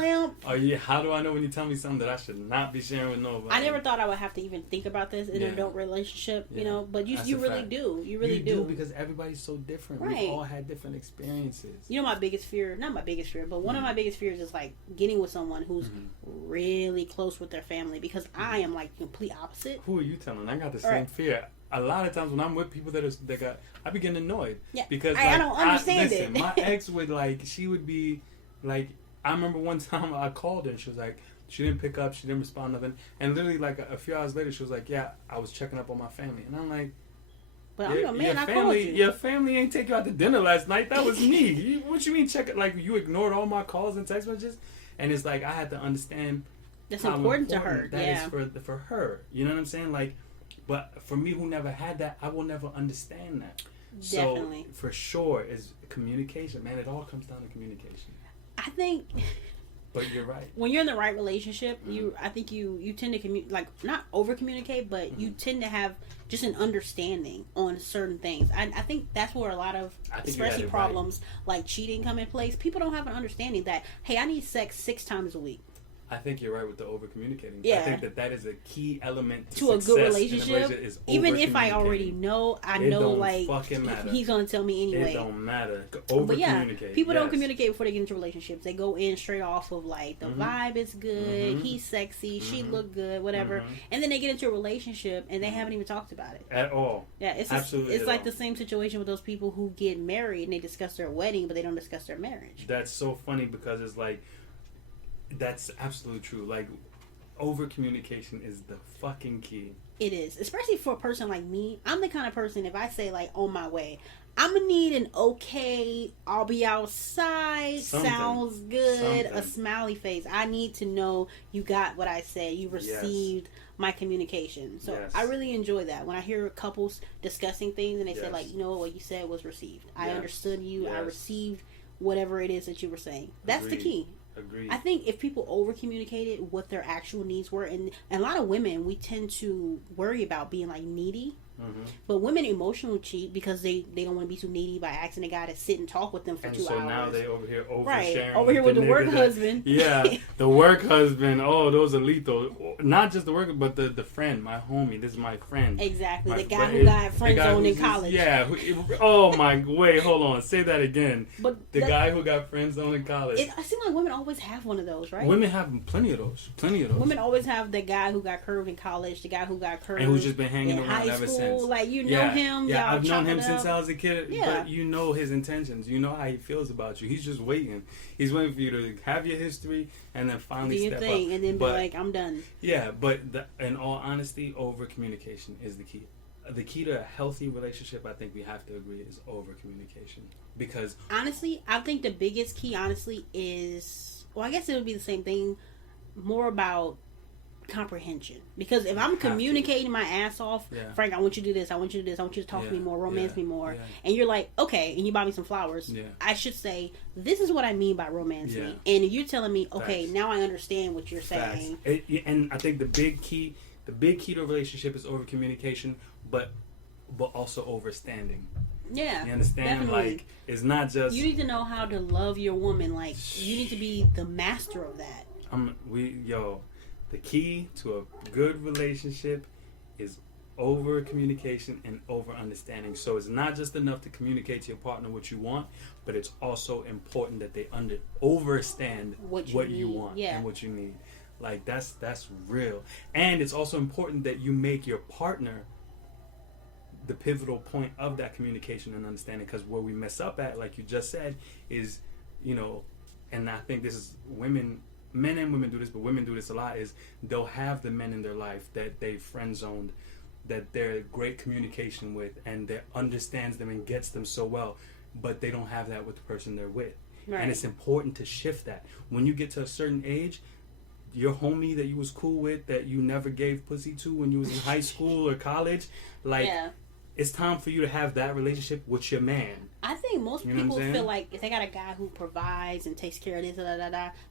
Are you a clamp? How do I know when you tell me something that I should not be sharing with nobody? I never thought I would have to even think about this in an adult relationship, you know, but you really do. You really do. Because everybody's so different. Right. We've all had different experiences. You know, my biggest fear, not my biggest fear, but one of my biggest fears is like getting with someone who's really close with their family, because I am like complete opposite. Who are you telling? I got the same fear. A lot of times when I'm with people I be getting annoyed. Yeah. Because I don't understand it. My ex would she would be like, I remember one time I called her and she was like, she didn't pick up, she didn't respond, nothing. And literally like a few hours later, she was like, yeah, I was checking up on my family. And I'm like, but I'm your man, I called you. Your family ain't take you out to dinner last night. That was me. What you mean like you ignored all my calls and text messages? And it's like, I had to understand that's important to her. That is for her. You know what I'm saying? Like, but for me who never had that, I will never understand that. Definitely. So for sure is communication, man. It all comes down to communication. I think. But you're right. When you're in the right relationship, I think you tend to not over communicate, but you tend to have just an understanding on certain things. I think that's where a lot of especially problems like cheating come in place. People don't have an understanding that, hey, I need sex 6 times a week. I think you're right with the over communicating. Yeah. I think that is a key element to a good relationship. Even if I already know, like he's gonna tell me anyway. It don't matter. Over communicate. People don't communicate before they get into relationships. They go in straight off of like the vibe is good, he's sexy, she look good, whatever, and then they get into a relationship and they haven't even talked about it at all. Yeah, it's like the same situation with those people who get married and they discuss their wedding, but they don't discuss their marriage. That's so funny because it's like. That's absolutely true. Like, over communication is the fucking key. It is, especially for a person like me. I'm the kind of person, if I say like on my way, I'm gonna need an okay, I'll be outside, sounds good, a smiley face. I need to know you got what I said, you received my communication. So I really enjoy that when I hear couples discussing things and they say like, you know what you said was received. I understood you. I received whatever it is that you were saying. That's the key. Agreed. I think if people over communicated what their actual needs were, and a lot of women, we tend to worry about being like needy. But women emotionally cheat because they don't want to be too needy by asking a guy to sit and talk with them for 2 hours. So now they over here oversharing. Over here with the work husband. The work husband. Oh, those are lethal. Not just the work, but the friend, my homie. This is my friend. Exactly. The guy who got friend zoned in college. Oh my. Wait, hold on. Say that again. But the guy who got friend zoned in college. I seem like women always have one of those, right? Women have plenty of those. Women always have the guy who got curved in college, the guy who got curved and who's just been hanging in around high ever school. since. Like you know him. Yeah, I've known him since I was a kid. Yeah. But you know his intentions. You know how he feels about you. He's just waiting. He's waiting for you to have your history and then finally do your step thing up. And then be like, I'm done. Yeah, but in all honesty, over communication is the key. The key to a healthy relationship, I think we have to agree, is over communication. Because honestly, I think the biggest key, is, well, I guess it would be the same thing, more about comprehension. Because if I'm communicating my ass off, Frank, I want you to do this, I want you to do this, I want you to talk to me more, romance me more, and you're like, okay, and you buy me some flowers, I should say, this is what I mean by romance me. And you're telling me, okay, now I understand what you're saying. And I think the big key to a relationship is over communication, but also overstanding. Yeah, you understand? Definitely. Like, it's not just, you need to know how to love your woman. Like, you need to be the master of that. The key to a good relationship is over communication and over understanding. So it's not just enough to communicate to your partner what you want, but it's also important that they understand what you want and what you need. Like, that's real. And it's also important that you make your partner the pivotal point of that communication and understanding, because where we mess up at, like you just said, is, and I think this is men and women do this, but women do this a lot, is they'll have the men in their life that they friend zoned, that they're great communication with, and that understands them and gets them so well, but they don't have that with the person they're with. Right. And it's important to shift that. When you get to a certain age, your homie that you was cool with, that you never gave pussy to when you was in high school or college, like, it's time for you to have that relationship with your man. I think most people feel like if they got a guy who provides and takes care of this,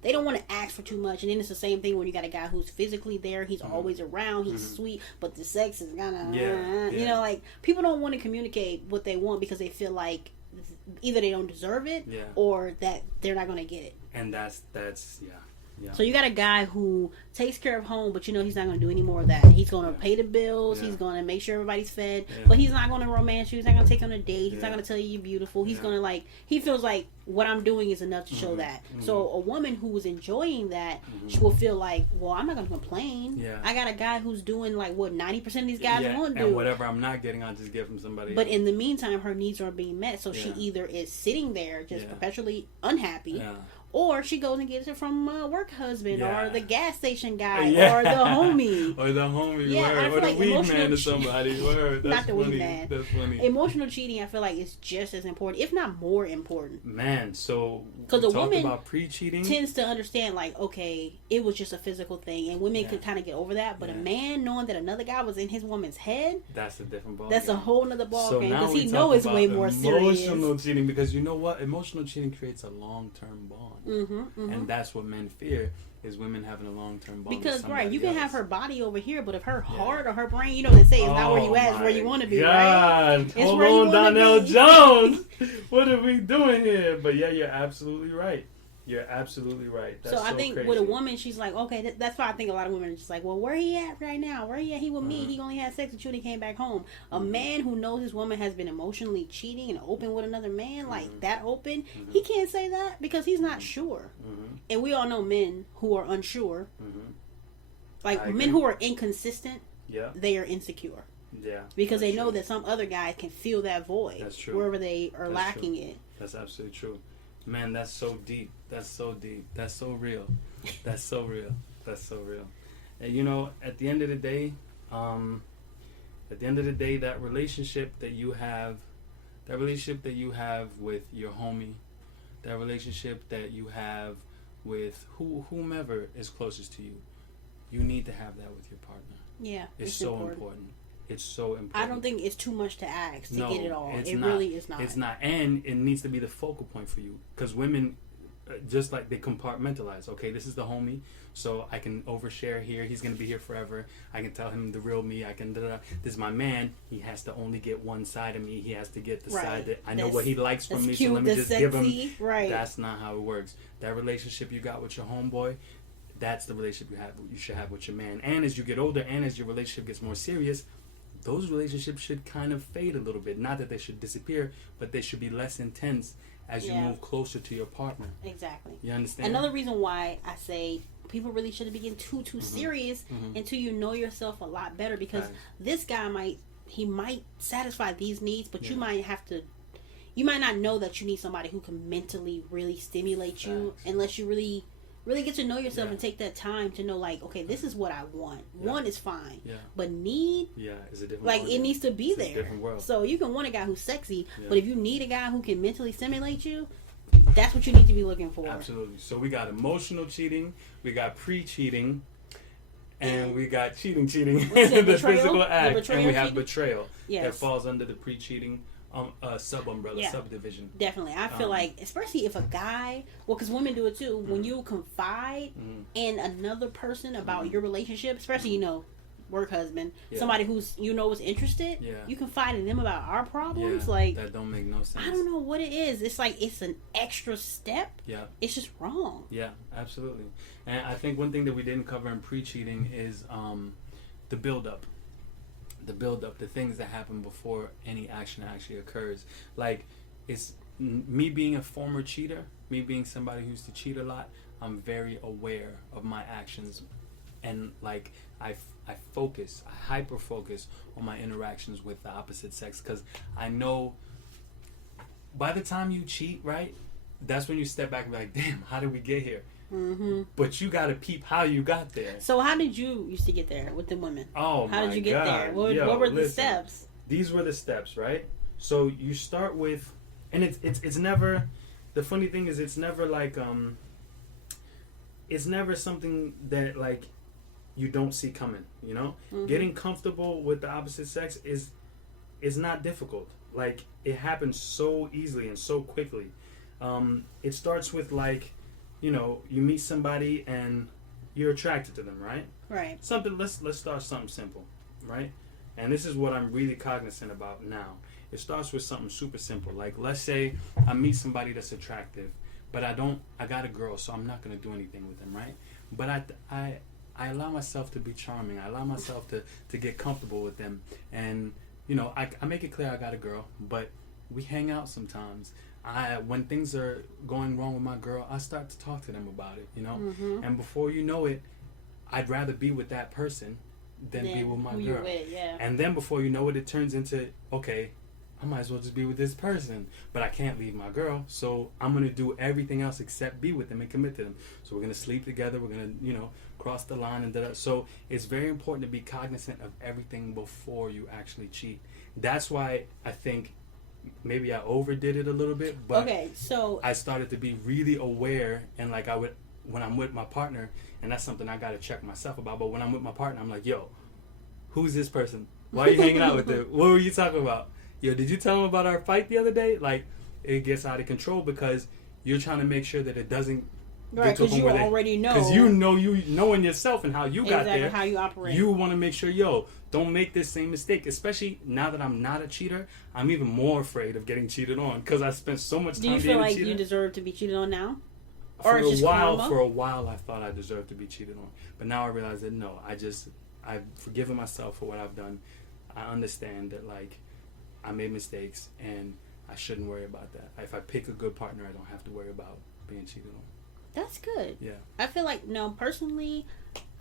they don't want to ask for too much. And then it's the same thing when you got a guy who's physically there, he's always around, he's sweet, but the sex is kind of, you know, like people don't want to communicate what they want because they feel like either they don't deserve it or that they're not going to get it. And that's yeah. So you got a guy who takes care of home, but you know he's not going to do any more of that. He's going to pay the bills. He's going to make sure everybody's fed, but he's not going to romance you. He's not going to take you on a date. He's not going to tell you you're beautiful. He's going to like, he feels like what I'm doing is enough to show that. So a woman who is enjoying that, she will feel like, well, I'm not going to complain. I got a guy who's doing like what 90% of these guys want to do. And whatever I'm not getting, I'll just get from somebody But else. in the meantime, her needs aren't being met. So she either is sitting there just perpetually unhappy, or she goes and gets it from a work husband or the gas station guy or the homie. Or the homie, word. Or the like weed man to somebody. Word. That's not the weed man. That's funny. Emotional cheating, I feel like, is just as important, if not more important. Man, so because a woman about pre-cheating tends to understand, like, okay, it was just a physical thing, and women could kind of get over that. But a man knowing that another guy was in his woman's head, that's a different ball. That's a whole nother ball game because he knows it's way more serious. Emotional cheating, because you know what? Emotional cheating creates a long-term bond, and that's what men fear, is women having a long-term bond. Because you can have her body over here, but if her heart or her brain, you know, they say it's not where you at, it's where you want to be, right? It's hold where on, you Donnell be. Jones. What are we doing here? But yeah, you're absolutely right. You're absolutely right. That's so I think crazy. with a woman, she's like, okay, that's why I think a lot of women are just like, well, where he at right now? Where he at? He with me. He only had sex with you and he came back home. A man who knows his woman has been emotionally cheating and open with another man, like that open, he can't say that because he's not sure. And we all know men who are unsure. Like men who are inconsistent, they are insecure. Yeah. Because they know that some other guy can fill that void. That's true. Wherever they are lacking it. That's absolutely true. Man, that's so deep. That's so deep. That's so real. That's so real. That's so real. And you know, at the end of the day, that relationship that you have with your homie, that relationship that you have with whomever is closest to you, you need to have that with your partner. Yeah, it's so important. It's so important. I don't think it's too much to ask to get it all. It not. really is not. It's not. And it needs to be the focal point for you. Because women, just like they compartmentalize. Okay, this is the homie, so I can overshare here. He's going to be here forever. I can tell him the real me. I can, this is my man. He has to only get one side of me. He has to get the side that I know what he likes from me, cute, so let me just give him. Right. That's not how it works. That relationship you got with your homeboy, that's the relationship you should have with your man. And as you get older and as your relationship gets more serious, those relationships should kind of fade a little bit. Not that they should disappear, but they should be less intense as you move closer to your partner. Exactly. You understand? Another reason why I say people really shouldn't be getting too serious until you know yourself a lot better, because this guy might satisfy these needs, but you might not know that you need somebody who can mentally really stimulate you unless you really get to know yourself and take that time to know, like, okay, this is what I want. One is fine, but need is a different like world. It needs to be it's there. A different world. So you can want a guy who's sexy, but if you need a guy who can mentally stimulate you, that's what you need to be looking for. Absolutely. So we got emotional cheating, we got pre-cheating, and we got cheating, the physical act, and we have betrayal. That falls under the pre-cheating sub-umbrella, subdivision. Definitely. I feel like, especially if a guy, because women do it too, when you confide in another person about your relationship, especially, you know, work husband, somebody who's, you know, is interested, you confide in them about our problems, like, that don't make no sense. I don't know what it is. It's like, it's an extra step. It's just wrong. Yeah, absolutely. And I think one thing that we didn't cover in pre-cheating is the build-up. The things that happen before any action actually occurs. Like, it's me being a former cheater, me being somebody who used to cheat a lot, I'm very aware of my actions, and like I hyper focus on my interactions with the opposite sex, because I know by the time you cheat, right, that's when you step back and be like, damn, how did we get here? But you gotta peep how you got there. So how did you used to get there with the women? Oh, how did you get there? What were the steps? These were the steps, right? So you start with, and it's never. The funny thing is, it's never like it's never something that like you don't see coming. You know, getting comfortable with the opposite sex is is not difficult. Like, it happens so easily and so quickly. It starts with, like, you meet somebody and you're attracted to them, right? Right. Let's start something simple, right? And this is what I'm really cognizant about now. It starts with something super simple. Like, let's say I meet somebody that's attractive, but I got a girl, so I'm not going to do anything with them, right? But I allow myself to be charming. I allow myself to get comfortable with them. And, I make it clear I got a girl, but we hang out sometimes. When things are going wrong with my girl, I start to talk to them about it, Mm-hmm. And before you know it, I'd rather be with that person than be with my who girl. you're with, yeah. And then before you know it, it turns into, okay, I might as well just be with this person, but I can't leave my girl, so I'm going to do everything else except be with them and commit to them. So we're going to sleep together, we're going to, cross the line and da-da. So it's very important to be cognizant of everything before you actually cheat. That's why I think maybe I overdid it a little bit, but okay, so I started to be really aware, and like when I'm with my partner, and that's something I got to check myself about, but when I'm with my partner, I'm like, yo, who's this person? Why are you hanging out with them? What were you talking about? Yo, did you tell them about our fight the other day? Like, it gets out of control because you're trying to make sure that it doesn't right, because you already know. Because you knowing yourself and how you got exactly there. how you operate. You want to make sure, don't make this same mistake. Especially now that I'm not a cheater, I'm even more afraid of getting cheated on because I spent so much time being a cheater. Do you feel like you deserve to be cheated on now? For or it's just karma? For a while, I thought I deserved to be cheated on. But now I realize that no, I've forgiven myself for what I've done. I understand that, like, I made mistakes and I shouldn't worry about that. If I pick a good partner, I don't have to worry about being cheated on. That's good. Yeah. I feel like, no, personally,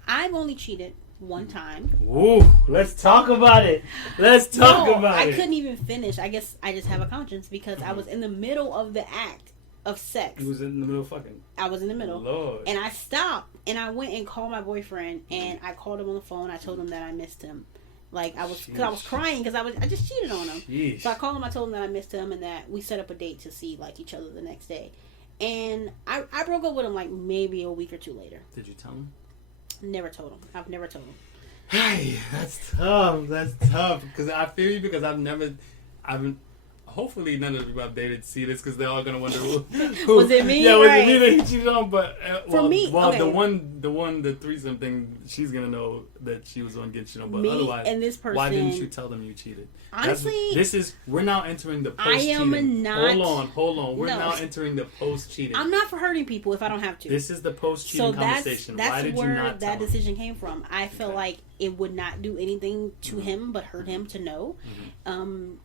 I've only cheated one time. Ooh, let's talk about it. Let's talk about it. I couldn't even finish. I guess I just have a conscience because I was in the middle of the act of sex. You was in the middle of fucking? I was in the middle. Lord. And I stopped and I went and called my boyfriend and I called him on the phone. I told him that I missed him. Like, I was crying because I just cheated on him. Sheesh. So I called him, I told him that I missed him and that we set up a date to see, like, each other the next day. And I broke up with him, like, maybe a week or two later. Did you tell him? Never told him. I've never told him. Hey, that's tough. That's tough. Because I feel you because hopefully none of the people I've dated see this because they're all gonna wonder who was it me? Yeah, was right. it me that he cheated on? But for me, okay. the threesome thing, she's gonna know that she was on getting cheated on. But me otherwise, and this person, why didn't you tell them you cheated? Honestly, we're now entering the post cheating. I am not. Hold on. We're now entering the post cheating. I'm not for hurting people if I don't have to. This is the post cheating conversation. That's why did where you not that tell decision came from. I felt like it would not do anything to him but hurt him to know.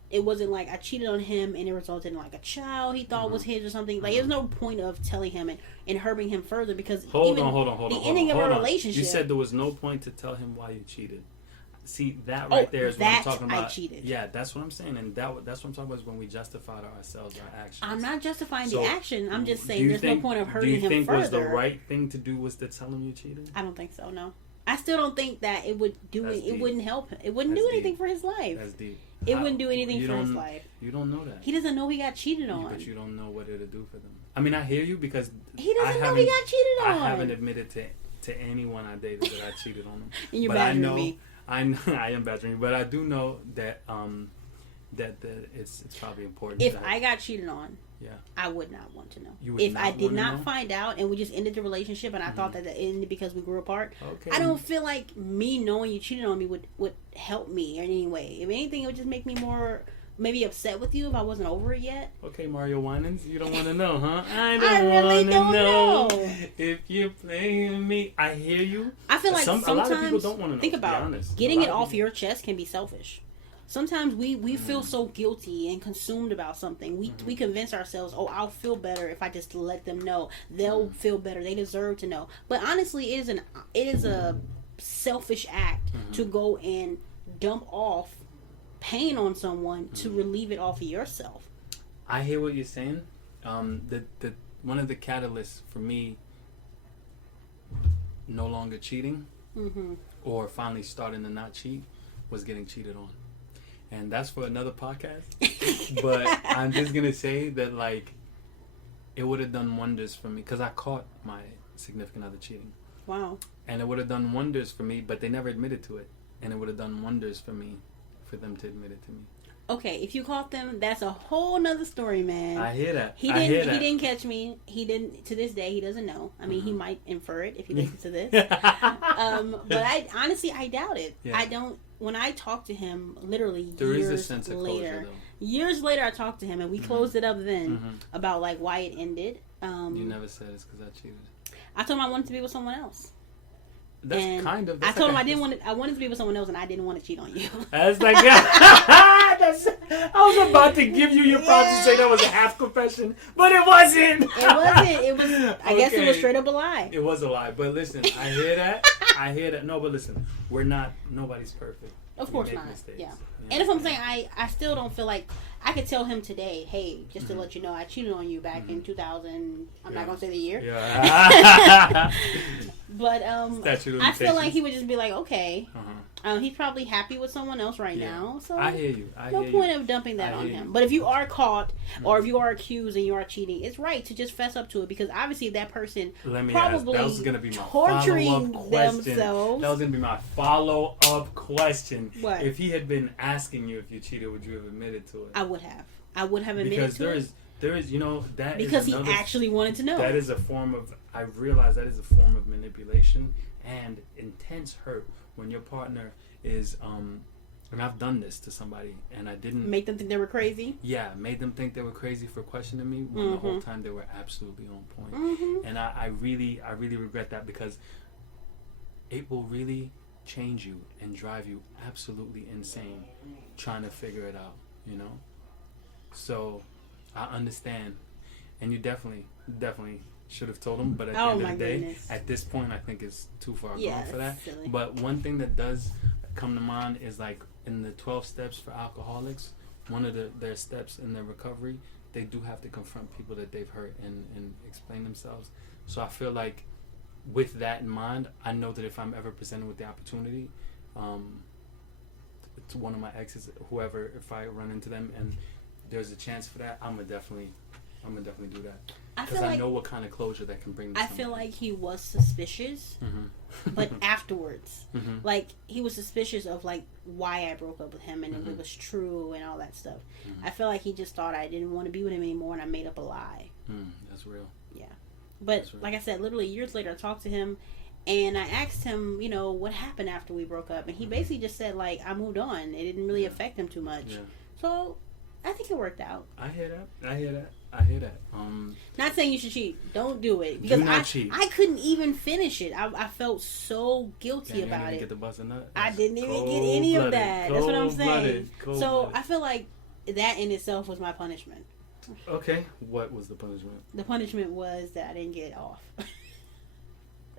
It wasn't like I cheated on him and it resulted in like a child he thought was his or something. Like, there's no point of telling him and hurting him further because hold on. The ending of a relationship. You said there was no point to tell him why you cheated. See, that right there is what I'm talking about. I cheated. Yeah, that's what I'm saying, and that's what I'm talking about is when we justified ourselves, our actions. I'm not justifying the action. I'm just saying there's no point of hurting him further. Do you think was the right thing to do was to tell him you cheated? I don't think so. No, I still don't think that it would do it. It wouldn't help him. It wouldn't do anything for his life. That's deep. It wouldn't do anything for his life. You don't know that. He doesn't know he got cheated on. But you don't know what it'll do for them. I mean, I hear you because he doesn't know he got cheated on. I haven't admitted to anyone I dated that I cheated on them. And you're badgering me. I know I am badgering you, but I do know that it's probably important. If I got cheated on, yeah, I would not want to know. If I did not find out and we just ended the relationship and I thought that it ended because we grew apart, okay. I don't feel like me knowing you cheated on me would help me in any way. If anything, it would just make me more maybe upset with you if I wasn't over it yet. Okay, Mario Winans, you don't want to know, huh? I really don't know. If you're playing me. I hear you. I feel like sometimes, a lot of people don't want to know. Think about honest. Getting it off your chest can be selfish. Sometimes we feel so guilty and consumed about something. We convince ourselves, oh, I'll feel better if I just let them know. They'll feel better. They deserve to know. But honestly, it is a selfish act to go and dump off pain on someone to relieve it off of yourself. I hear what you're saying. The one of the catalysts for me no longer cheating or finally starting to not cheat was getting cheated on. And that's for another podcast. But I'm just going to say that, like, it would have done wonders for me because I caught my significant other cheating. Wow. And it would have done wonders for me, but they never admitted to it. And it would have done wonders for me for them to admit it to me. Okay, if you caught them, that's a whole nother story, man. I hear that. He didn't catch me. He didn't. To this day, he doesn't know. I mean, he might infer it if he listens to this. But I honestly, I doubt it. Yeah. I don't. When I talked to him, literally There is years a sense of later, closure, though. years later, I talked to him and we closed it up then about like why it ended. You never said it's because I cheated. I told him I wanted to be with someone else. That's And kind of. I told him I wanted to be with someone else, and I didn't want to cheat on you. That's like. I was about to give you your props and say that was a half confession, but it wasn't. It wasn't. It was. I guess it was straight up a lie. It was a lie, but listen, I hear that. I hear that. No, but listen, we're not. Nobody's perfect. Of course not. Mistakes. Yeah. And if I'm saying I still don't feel like I could tell him today, hey, just to let you know, I cheated on you back in 2000. I'm not gonna say the year. Yeah. But I feel like he would just be like, okay. He's probably happy with someone else right now. So I hear you. No point of dumping that on him. But if you are caught or if you are accused and you are cheating, it's right to just fess up to it, because obviously that person probably that was gonna be my torturing follow-up question. themselves. That was gonna be my follow-up question. What? If he had been asking you if you cheated, would you have admitted to it? I would have. I would have admitted because to it. There is, you know, that because is he actually wanted to know. That is a form of, I realize that is a form of manipulation and intense hurt when your partner is, and I've done this to somebody and I didn't. Make them think they were crazy? Yeah, made them think they were crazy for questioning me when the whole time they were absolutely on point. And I really regret that, because it will really change you and drive you absolutely insane trying to figure it out, you know? So I understand, and you definitely should have told him, but at the end of the day, at this point, I think it's too far gone for that. Silly. But one thing that does come to mind is, like, in the 12 steps for alcoholics, one of their steps in their recovery, they do have to confront people that they've hurt and explain themselves. So I feel like with that in mind, I know that if I'm ever presented with the opportunity, to one of my exes, whoever, if I run into them and there's a chance for that, I'm gonna definitely do that, because I know what kind of closure that can bring. I feel like he was suspicious, but afterwards, like he was suspicious of like why I broke up with him and if it was true and all that stuff. I feel like he just thought I didn't want to be with him anymore, and I made up a lie. That's real. Yeah, but like I said, literally years later, I talked to him. And I asked him, you know, what happened after we broke up, and he basically just said like I moved on. It didn't really affect him too much. Yeah. So I think it worked out. I hear that. Not saying you should cheat. Don't do it, because I couldn't even finish it. I felt so guilty about it. Get the bust a nut. I didn't even get any of that. That's what I'm saying. So I feel like that in itself was my punishment. Okay, what was the punishment? The punishment was that I didn't get off.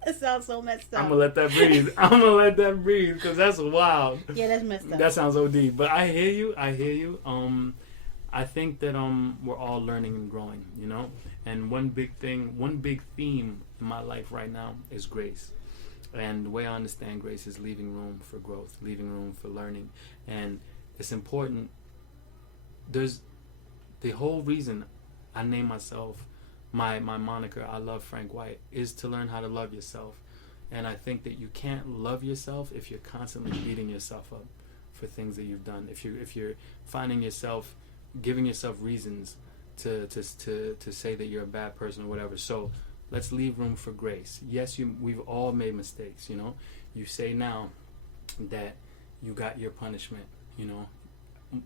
That sounds so messed up. I'm gonna let that breathe because that's wild. Yeah, that's messed up. That sounds OD. But I hear you. I think that we're all learning and growing, you know? And one big theme in my life right now is grace. And the way I understand grace is leaving room for growth, leaving room for learning. And it's important. There's the whole reason I named myself my moniker, ilovefrankwhite, is to learn how to love yourself. And I think that you can't love yourself if you're constantly beating yourself up for things that you've done. If you're finding yourself giving yourself reasons to say that you're a bad person or whatever. So let's leave room for grace. Yes, we've all made mistakes, you know. You say now that you got your punishment, you know.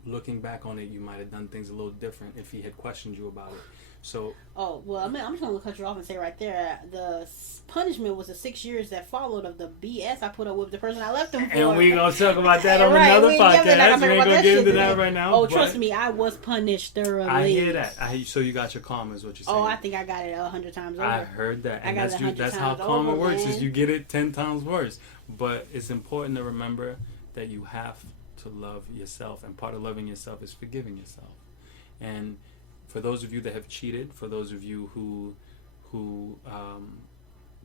Looking back on it, you might have done things a little different if he had questioned you about it. So. Oh, well, I'm just going to cut you off and say right there, the punishment was the 6 years that followed of the BS I put up with the person I left him for. And we're going to talk about that on another podcast. We ain't going to get into that right now. Oh, trust me, I was punished thoroughly. I hear that. So you got your karma is what you're saying. Oh, I think I got it 100 times over. I heard that. And that's how karma works, is you get it 10 times worse. But it's important to remember that you have to love yourself, and part of loving yourself is forgiving yourself. And for those of you that have cheated, for those of you who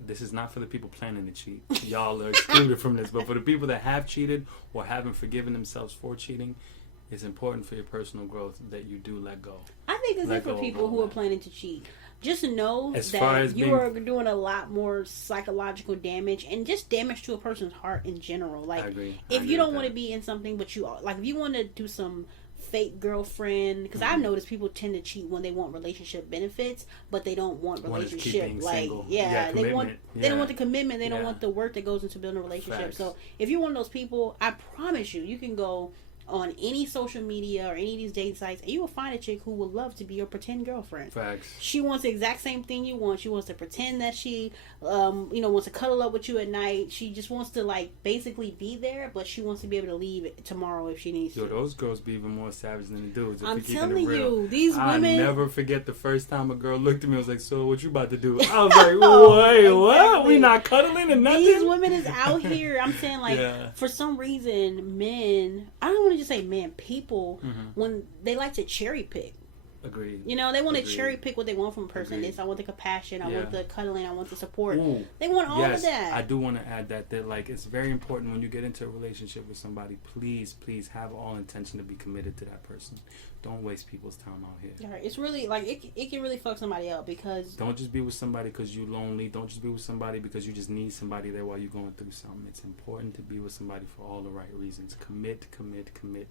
this is not for the people planning to cheat. Y'all are excluded from this. But for the people that have cheated or haven't forgiven themselves for cheating, it's important for your personal growth that you do let go. I think this is for people who are planning to cheat. Just know that you are doing a lot more psychological damage and just damage to a person's heart in general. Like, if you don't want to be in something, but you are, like, if you want to do some fake girlfriend, because I've noticed people tend to cheat when they want relationship benefits, but they don't want relationship. Like, they want they don't want the commitment. They don't want the work that goes into building a relationship. Facts. So if you're one of those people, I promise you can go on any social media or any of these dating sites, and you will find a chick who would love to be your pretend girlfriend. Facts. She wants the exact same thing you want. She wants to pretend that she, wants to cuddle up with you at night. She just wants to, like, basically be there, but she wants to be able to leave tomorrow if she needs to. Those girls be even more savage than the dudes. I'm telling you, these women. I never forget the first time a girl looked at me and was like, "So what you about to do?" I was like, "Wait, what? We not cuddling and nothing?" These women is out here. I'm saying, like, for some reason, men. I don't want to just say men. People, when they like to cherry pick. Agreed. They want to cherry pick what they want from a person. I want the compassion. I want the cuddling. I want the support. Ooh, they want all of that. I do want to add that like it's very important when you get into a relationship with somebody. Please have all intention to be committed to that person. Don't waste people's time out here. Yeah, it's really like it can really fuck somebody up because don't just be with somebody because you're lonely. Don't just be with somebody because you just need somebody there while you're going through something. It's important to be with somebody for all the right reasons. Commit.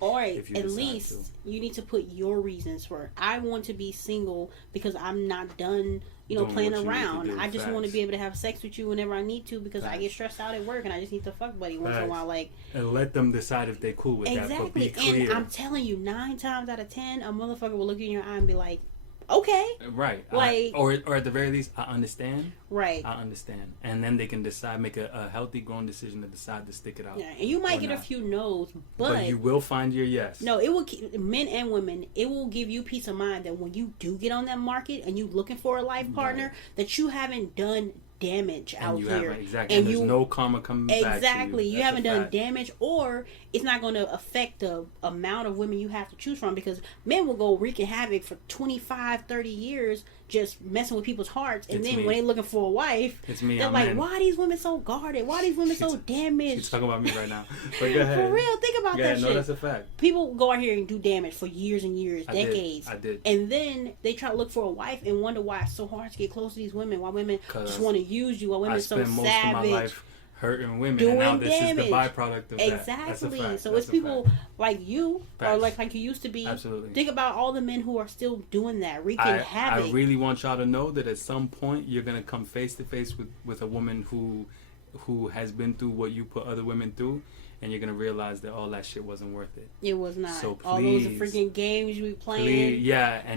Or at least you need to put your reasons for it. I want to be single because I'm not done, playing around. I just want to be able to have sex with you whenever I need to because I get stressed out at work and I just need to fuck buddy once in a while. Like, and let them decide if they're cool with that. But be clear. And I'm telling you, 9 times out of 10, a motherfucker will look in your eye and be like, okay. Right. Like, or at the very least, I understand. Right. I understand. And then they can decide, make a healthy, grown decision to decide to stick it out. Yeah, and you might get a few no's, but you will find your yes. No, it will, men and women, it will give you peace of mind that when you do get on that market and you looking for a life partner, that you haven't done damage out here. Exactly. And there's no karma coming back to you. Exactly. You haven't done damage, or it's not going to affect the amount of women you have to choose from, because men will go wreaking havoc for 25, 30 years just messing with people's hearts, and then when they're looking for a wife, they're like, why are these women so guarded? Why are these women so damaged? She's talking about me right now. But go ahead. For real, think about that shit. No, that's a fact. People go out here and do damage for years and years, decades. I did. And then they try to look for a wife and wonder why it's so hard to get close to these women, why women just want to use you, why women are so savage. Most of my life hurting women, and now this is the byproduct of that. Exactly. So it's people like you, or like you used to be. Absolutely. Think about all the men who are still doing that, wreaking havoc. I really want y'all to know that at some point you're gonna come face to face with a woman who has been through what you put other women through. And you're gonna realize that all that shit wasn't worth it. It was not. So please, all those freaking games you be playing.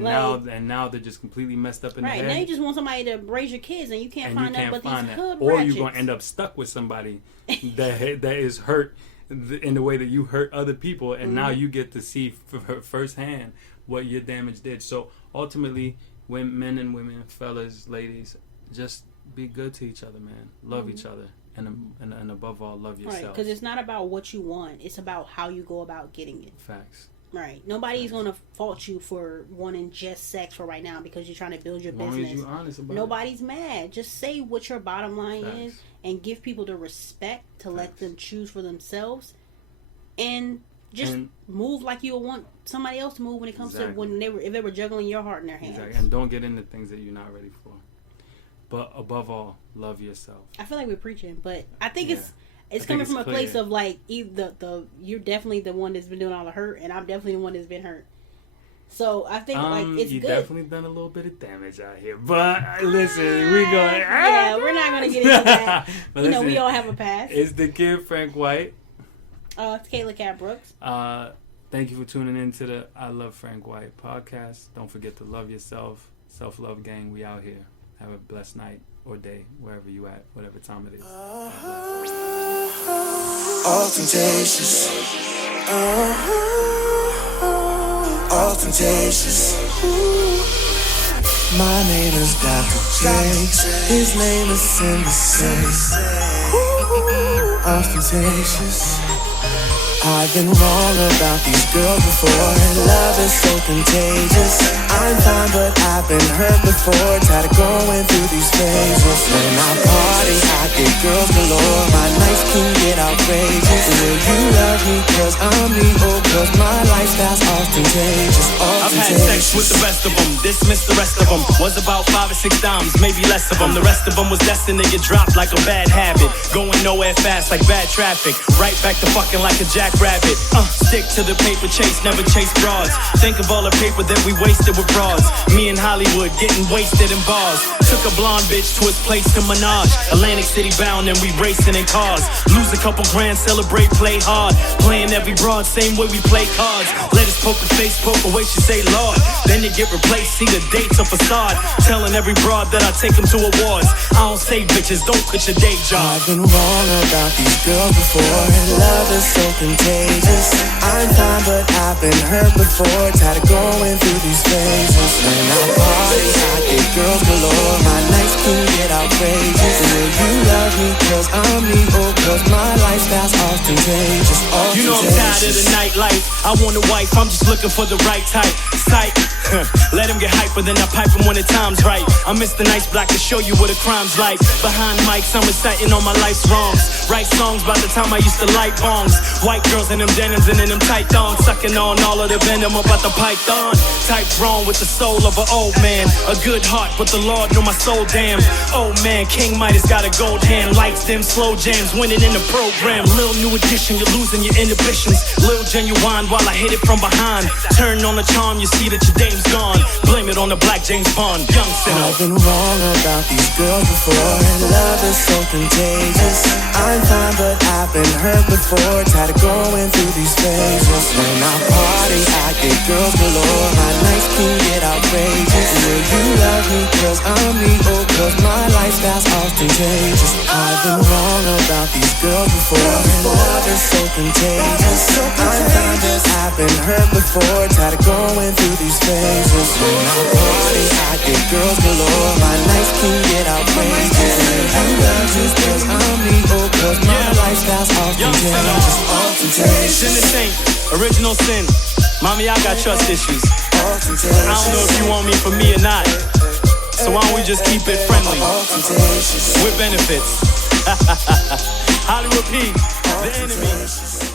Now they're just completely messed up in the head. Right now you just want somebody to raise your kids, and you can't find that. But these hood or ratchets. you're gonna end up stuck with somebody that is hurt in the way that you hurt other people, and now you get to see firsthand what your damage did. So ultimately, when men and women, fellas, ladies, just be good to each other, man. Love each other. And above all, love yourself. Right, because it's not about what you want. It's about how you go about getting it. Facts. Right. Nobody's going to fault you for wanting just sex for right now because you're trying to build your business. As long as you're honest about Nobody's mad. Just say what your bottom line is and give people the respect to let them choose for themselves. And just move like you would want somebody else to move when it comes to if they were juggling your heart in their hands. Exactly. And don't get into things that you're not ready for. But above all, love yourself. I feel like we're preaching, but I think it's coming from a place of like you're definitely the one that's been doing all the hurt, and I'm definitely the one that's been hurt. So I think it's you good. Definitely done a little bit of damage out here, but listen, we're not gonna get into that. Listen, we all have a past. It's the kid Frank White. It's Kayla Cat Brooks. Thank you for tuning in to the I Love Frank White podcast. Don't forget to love yourself. Self-love gang, we out here. Have a blessed night or day, wherever you at, whatever time it is. All contagious. All contagious. My name is Dr. J. His name is in the same. All contagious. I've been wrong about these girls before. Love is so contagious. I'm fine, but I've been hurt before. Tired of going through these phases. When I party, I get girls galore. My nights can get outrageous. Will you love me cause I'm me, or cause my lifestyle's all contagious? All contagious. mixed with the rest of them, dismissed the rest of them. Was about 5 or 6 dimes, maybe less of them. The rest of them was destined to get dropped like a bad habit. Going nowhere fast like bad traffic. Right back to fucking like a jackrabbit. Stick to the paper chase, never chase broads. Think of all the paper that we wasted with broads. Me in Hollywood getting wasted in bars. Took a blonde bitch to his place to Minaj. Atlantic City bound and we racing in cars. Lose a couple grand, celebrate, play hard. Playing every broad, same way we play cards. Let his poker face poke away, she say Lord. Then you get replaced, see the dates or facade. Telling every broad that I take them to awards. I don't say bitches, don't quit your day job. I've been wrong about these girls before. Love is so contagious. I'm fine, but I've been hurt before. Tired of going through these phases. When I party, I get girls galore. My nights can get outrageous. Will you love me cause I'm me or cause my lifestyle's ostentatious? You know I'm tired of the nightlife. I want a wife, I'm just looking for the right type. Sight. Let him get hyper, then I pipe him when the time's right. I miss the nice block to show you what a crime's like. Behind mics, I'm reciting all my life's wrongs. Write songs by the time I used to light bongs. White girls in them denims and in them tight thongs. Sucking on all of the venom about the python. Type wrong with the soul of an old man. A good heart, but the Lord know my soul damn. Oh man, King Midas got a gold hand. Lights, dim, slow jams, winning in the program. Lil new edition, you're losing your inhibitions. Lil genuine while I hit it from behind. Turn on the charm, you see that your dame's gone. Blame it on the black James Bond, young sinner. I've been wrong about these girls before. Love is so contagious. I'm fine, but I've been hurt before. Tired of going through these phases. When I party, I get girls galore. My nights can get outrageous. Will you love me cause I'm me or cause my lifestyle's ostentatious? I've been wrong about these girls before. Love is so contagious. I'm fine, but I've been hurt before. Tired of going through these phases. When I party, I get girls galore. My nights can get outrageous. Will you love me cause I'm me or cause my lifestyle's ostentatious? Sin this ain't original sin. Mommy, I got trust issues. I don't know if you want me for me or not. So why don't we just keep it friendly with benefits? Hollywood P, the enemy.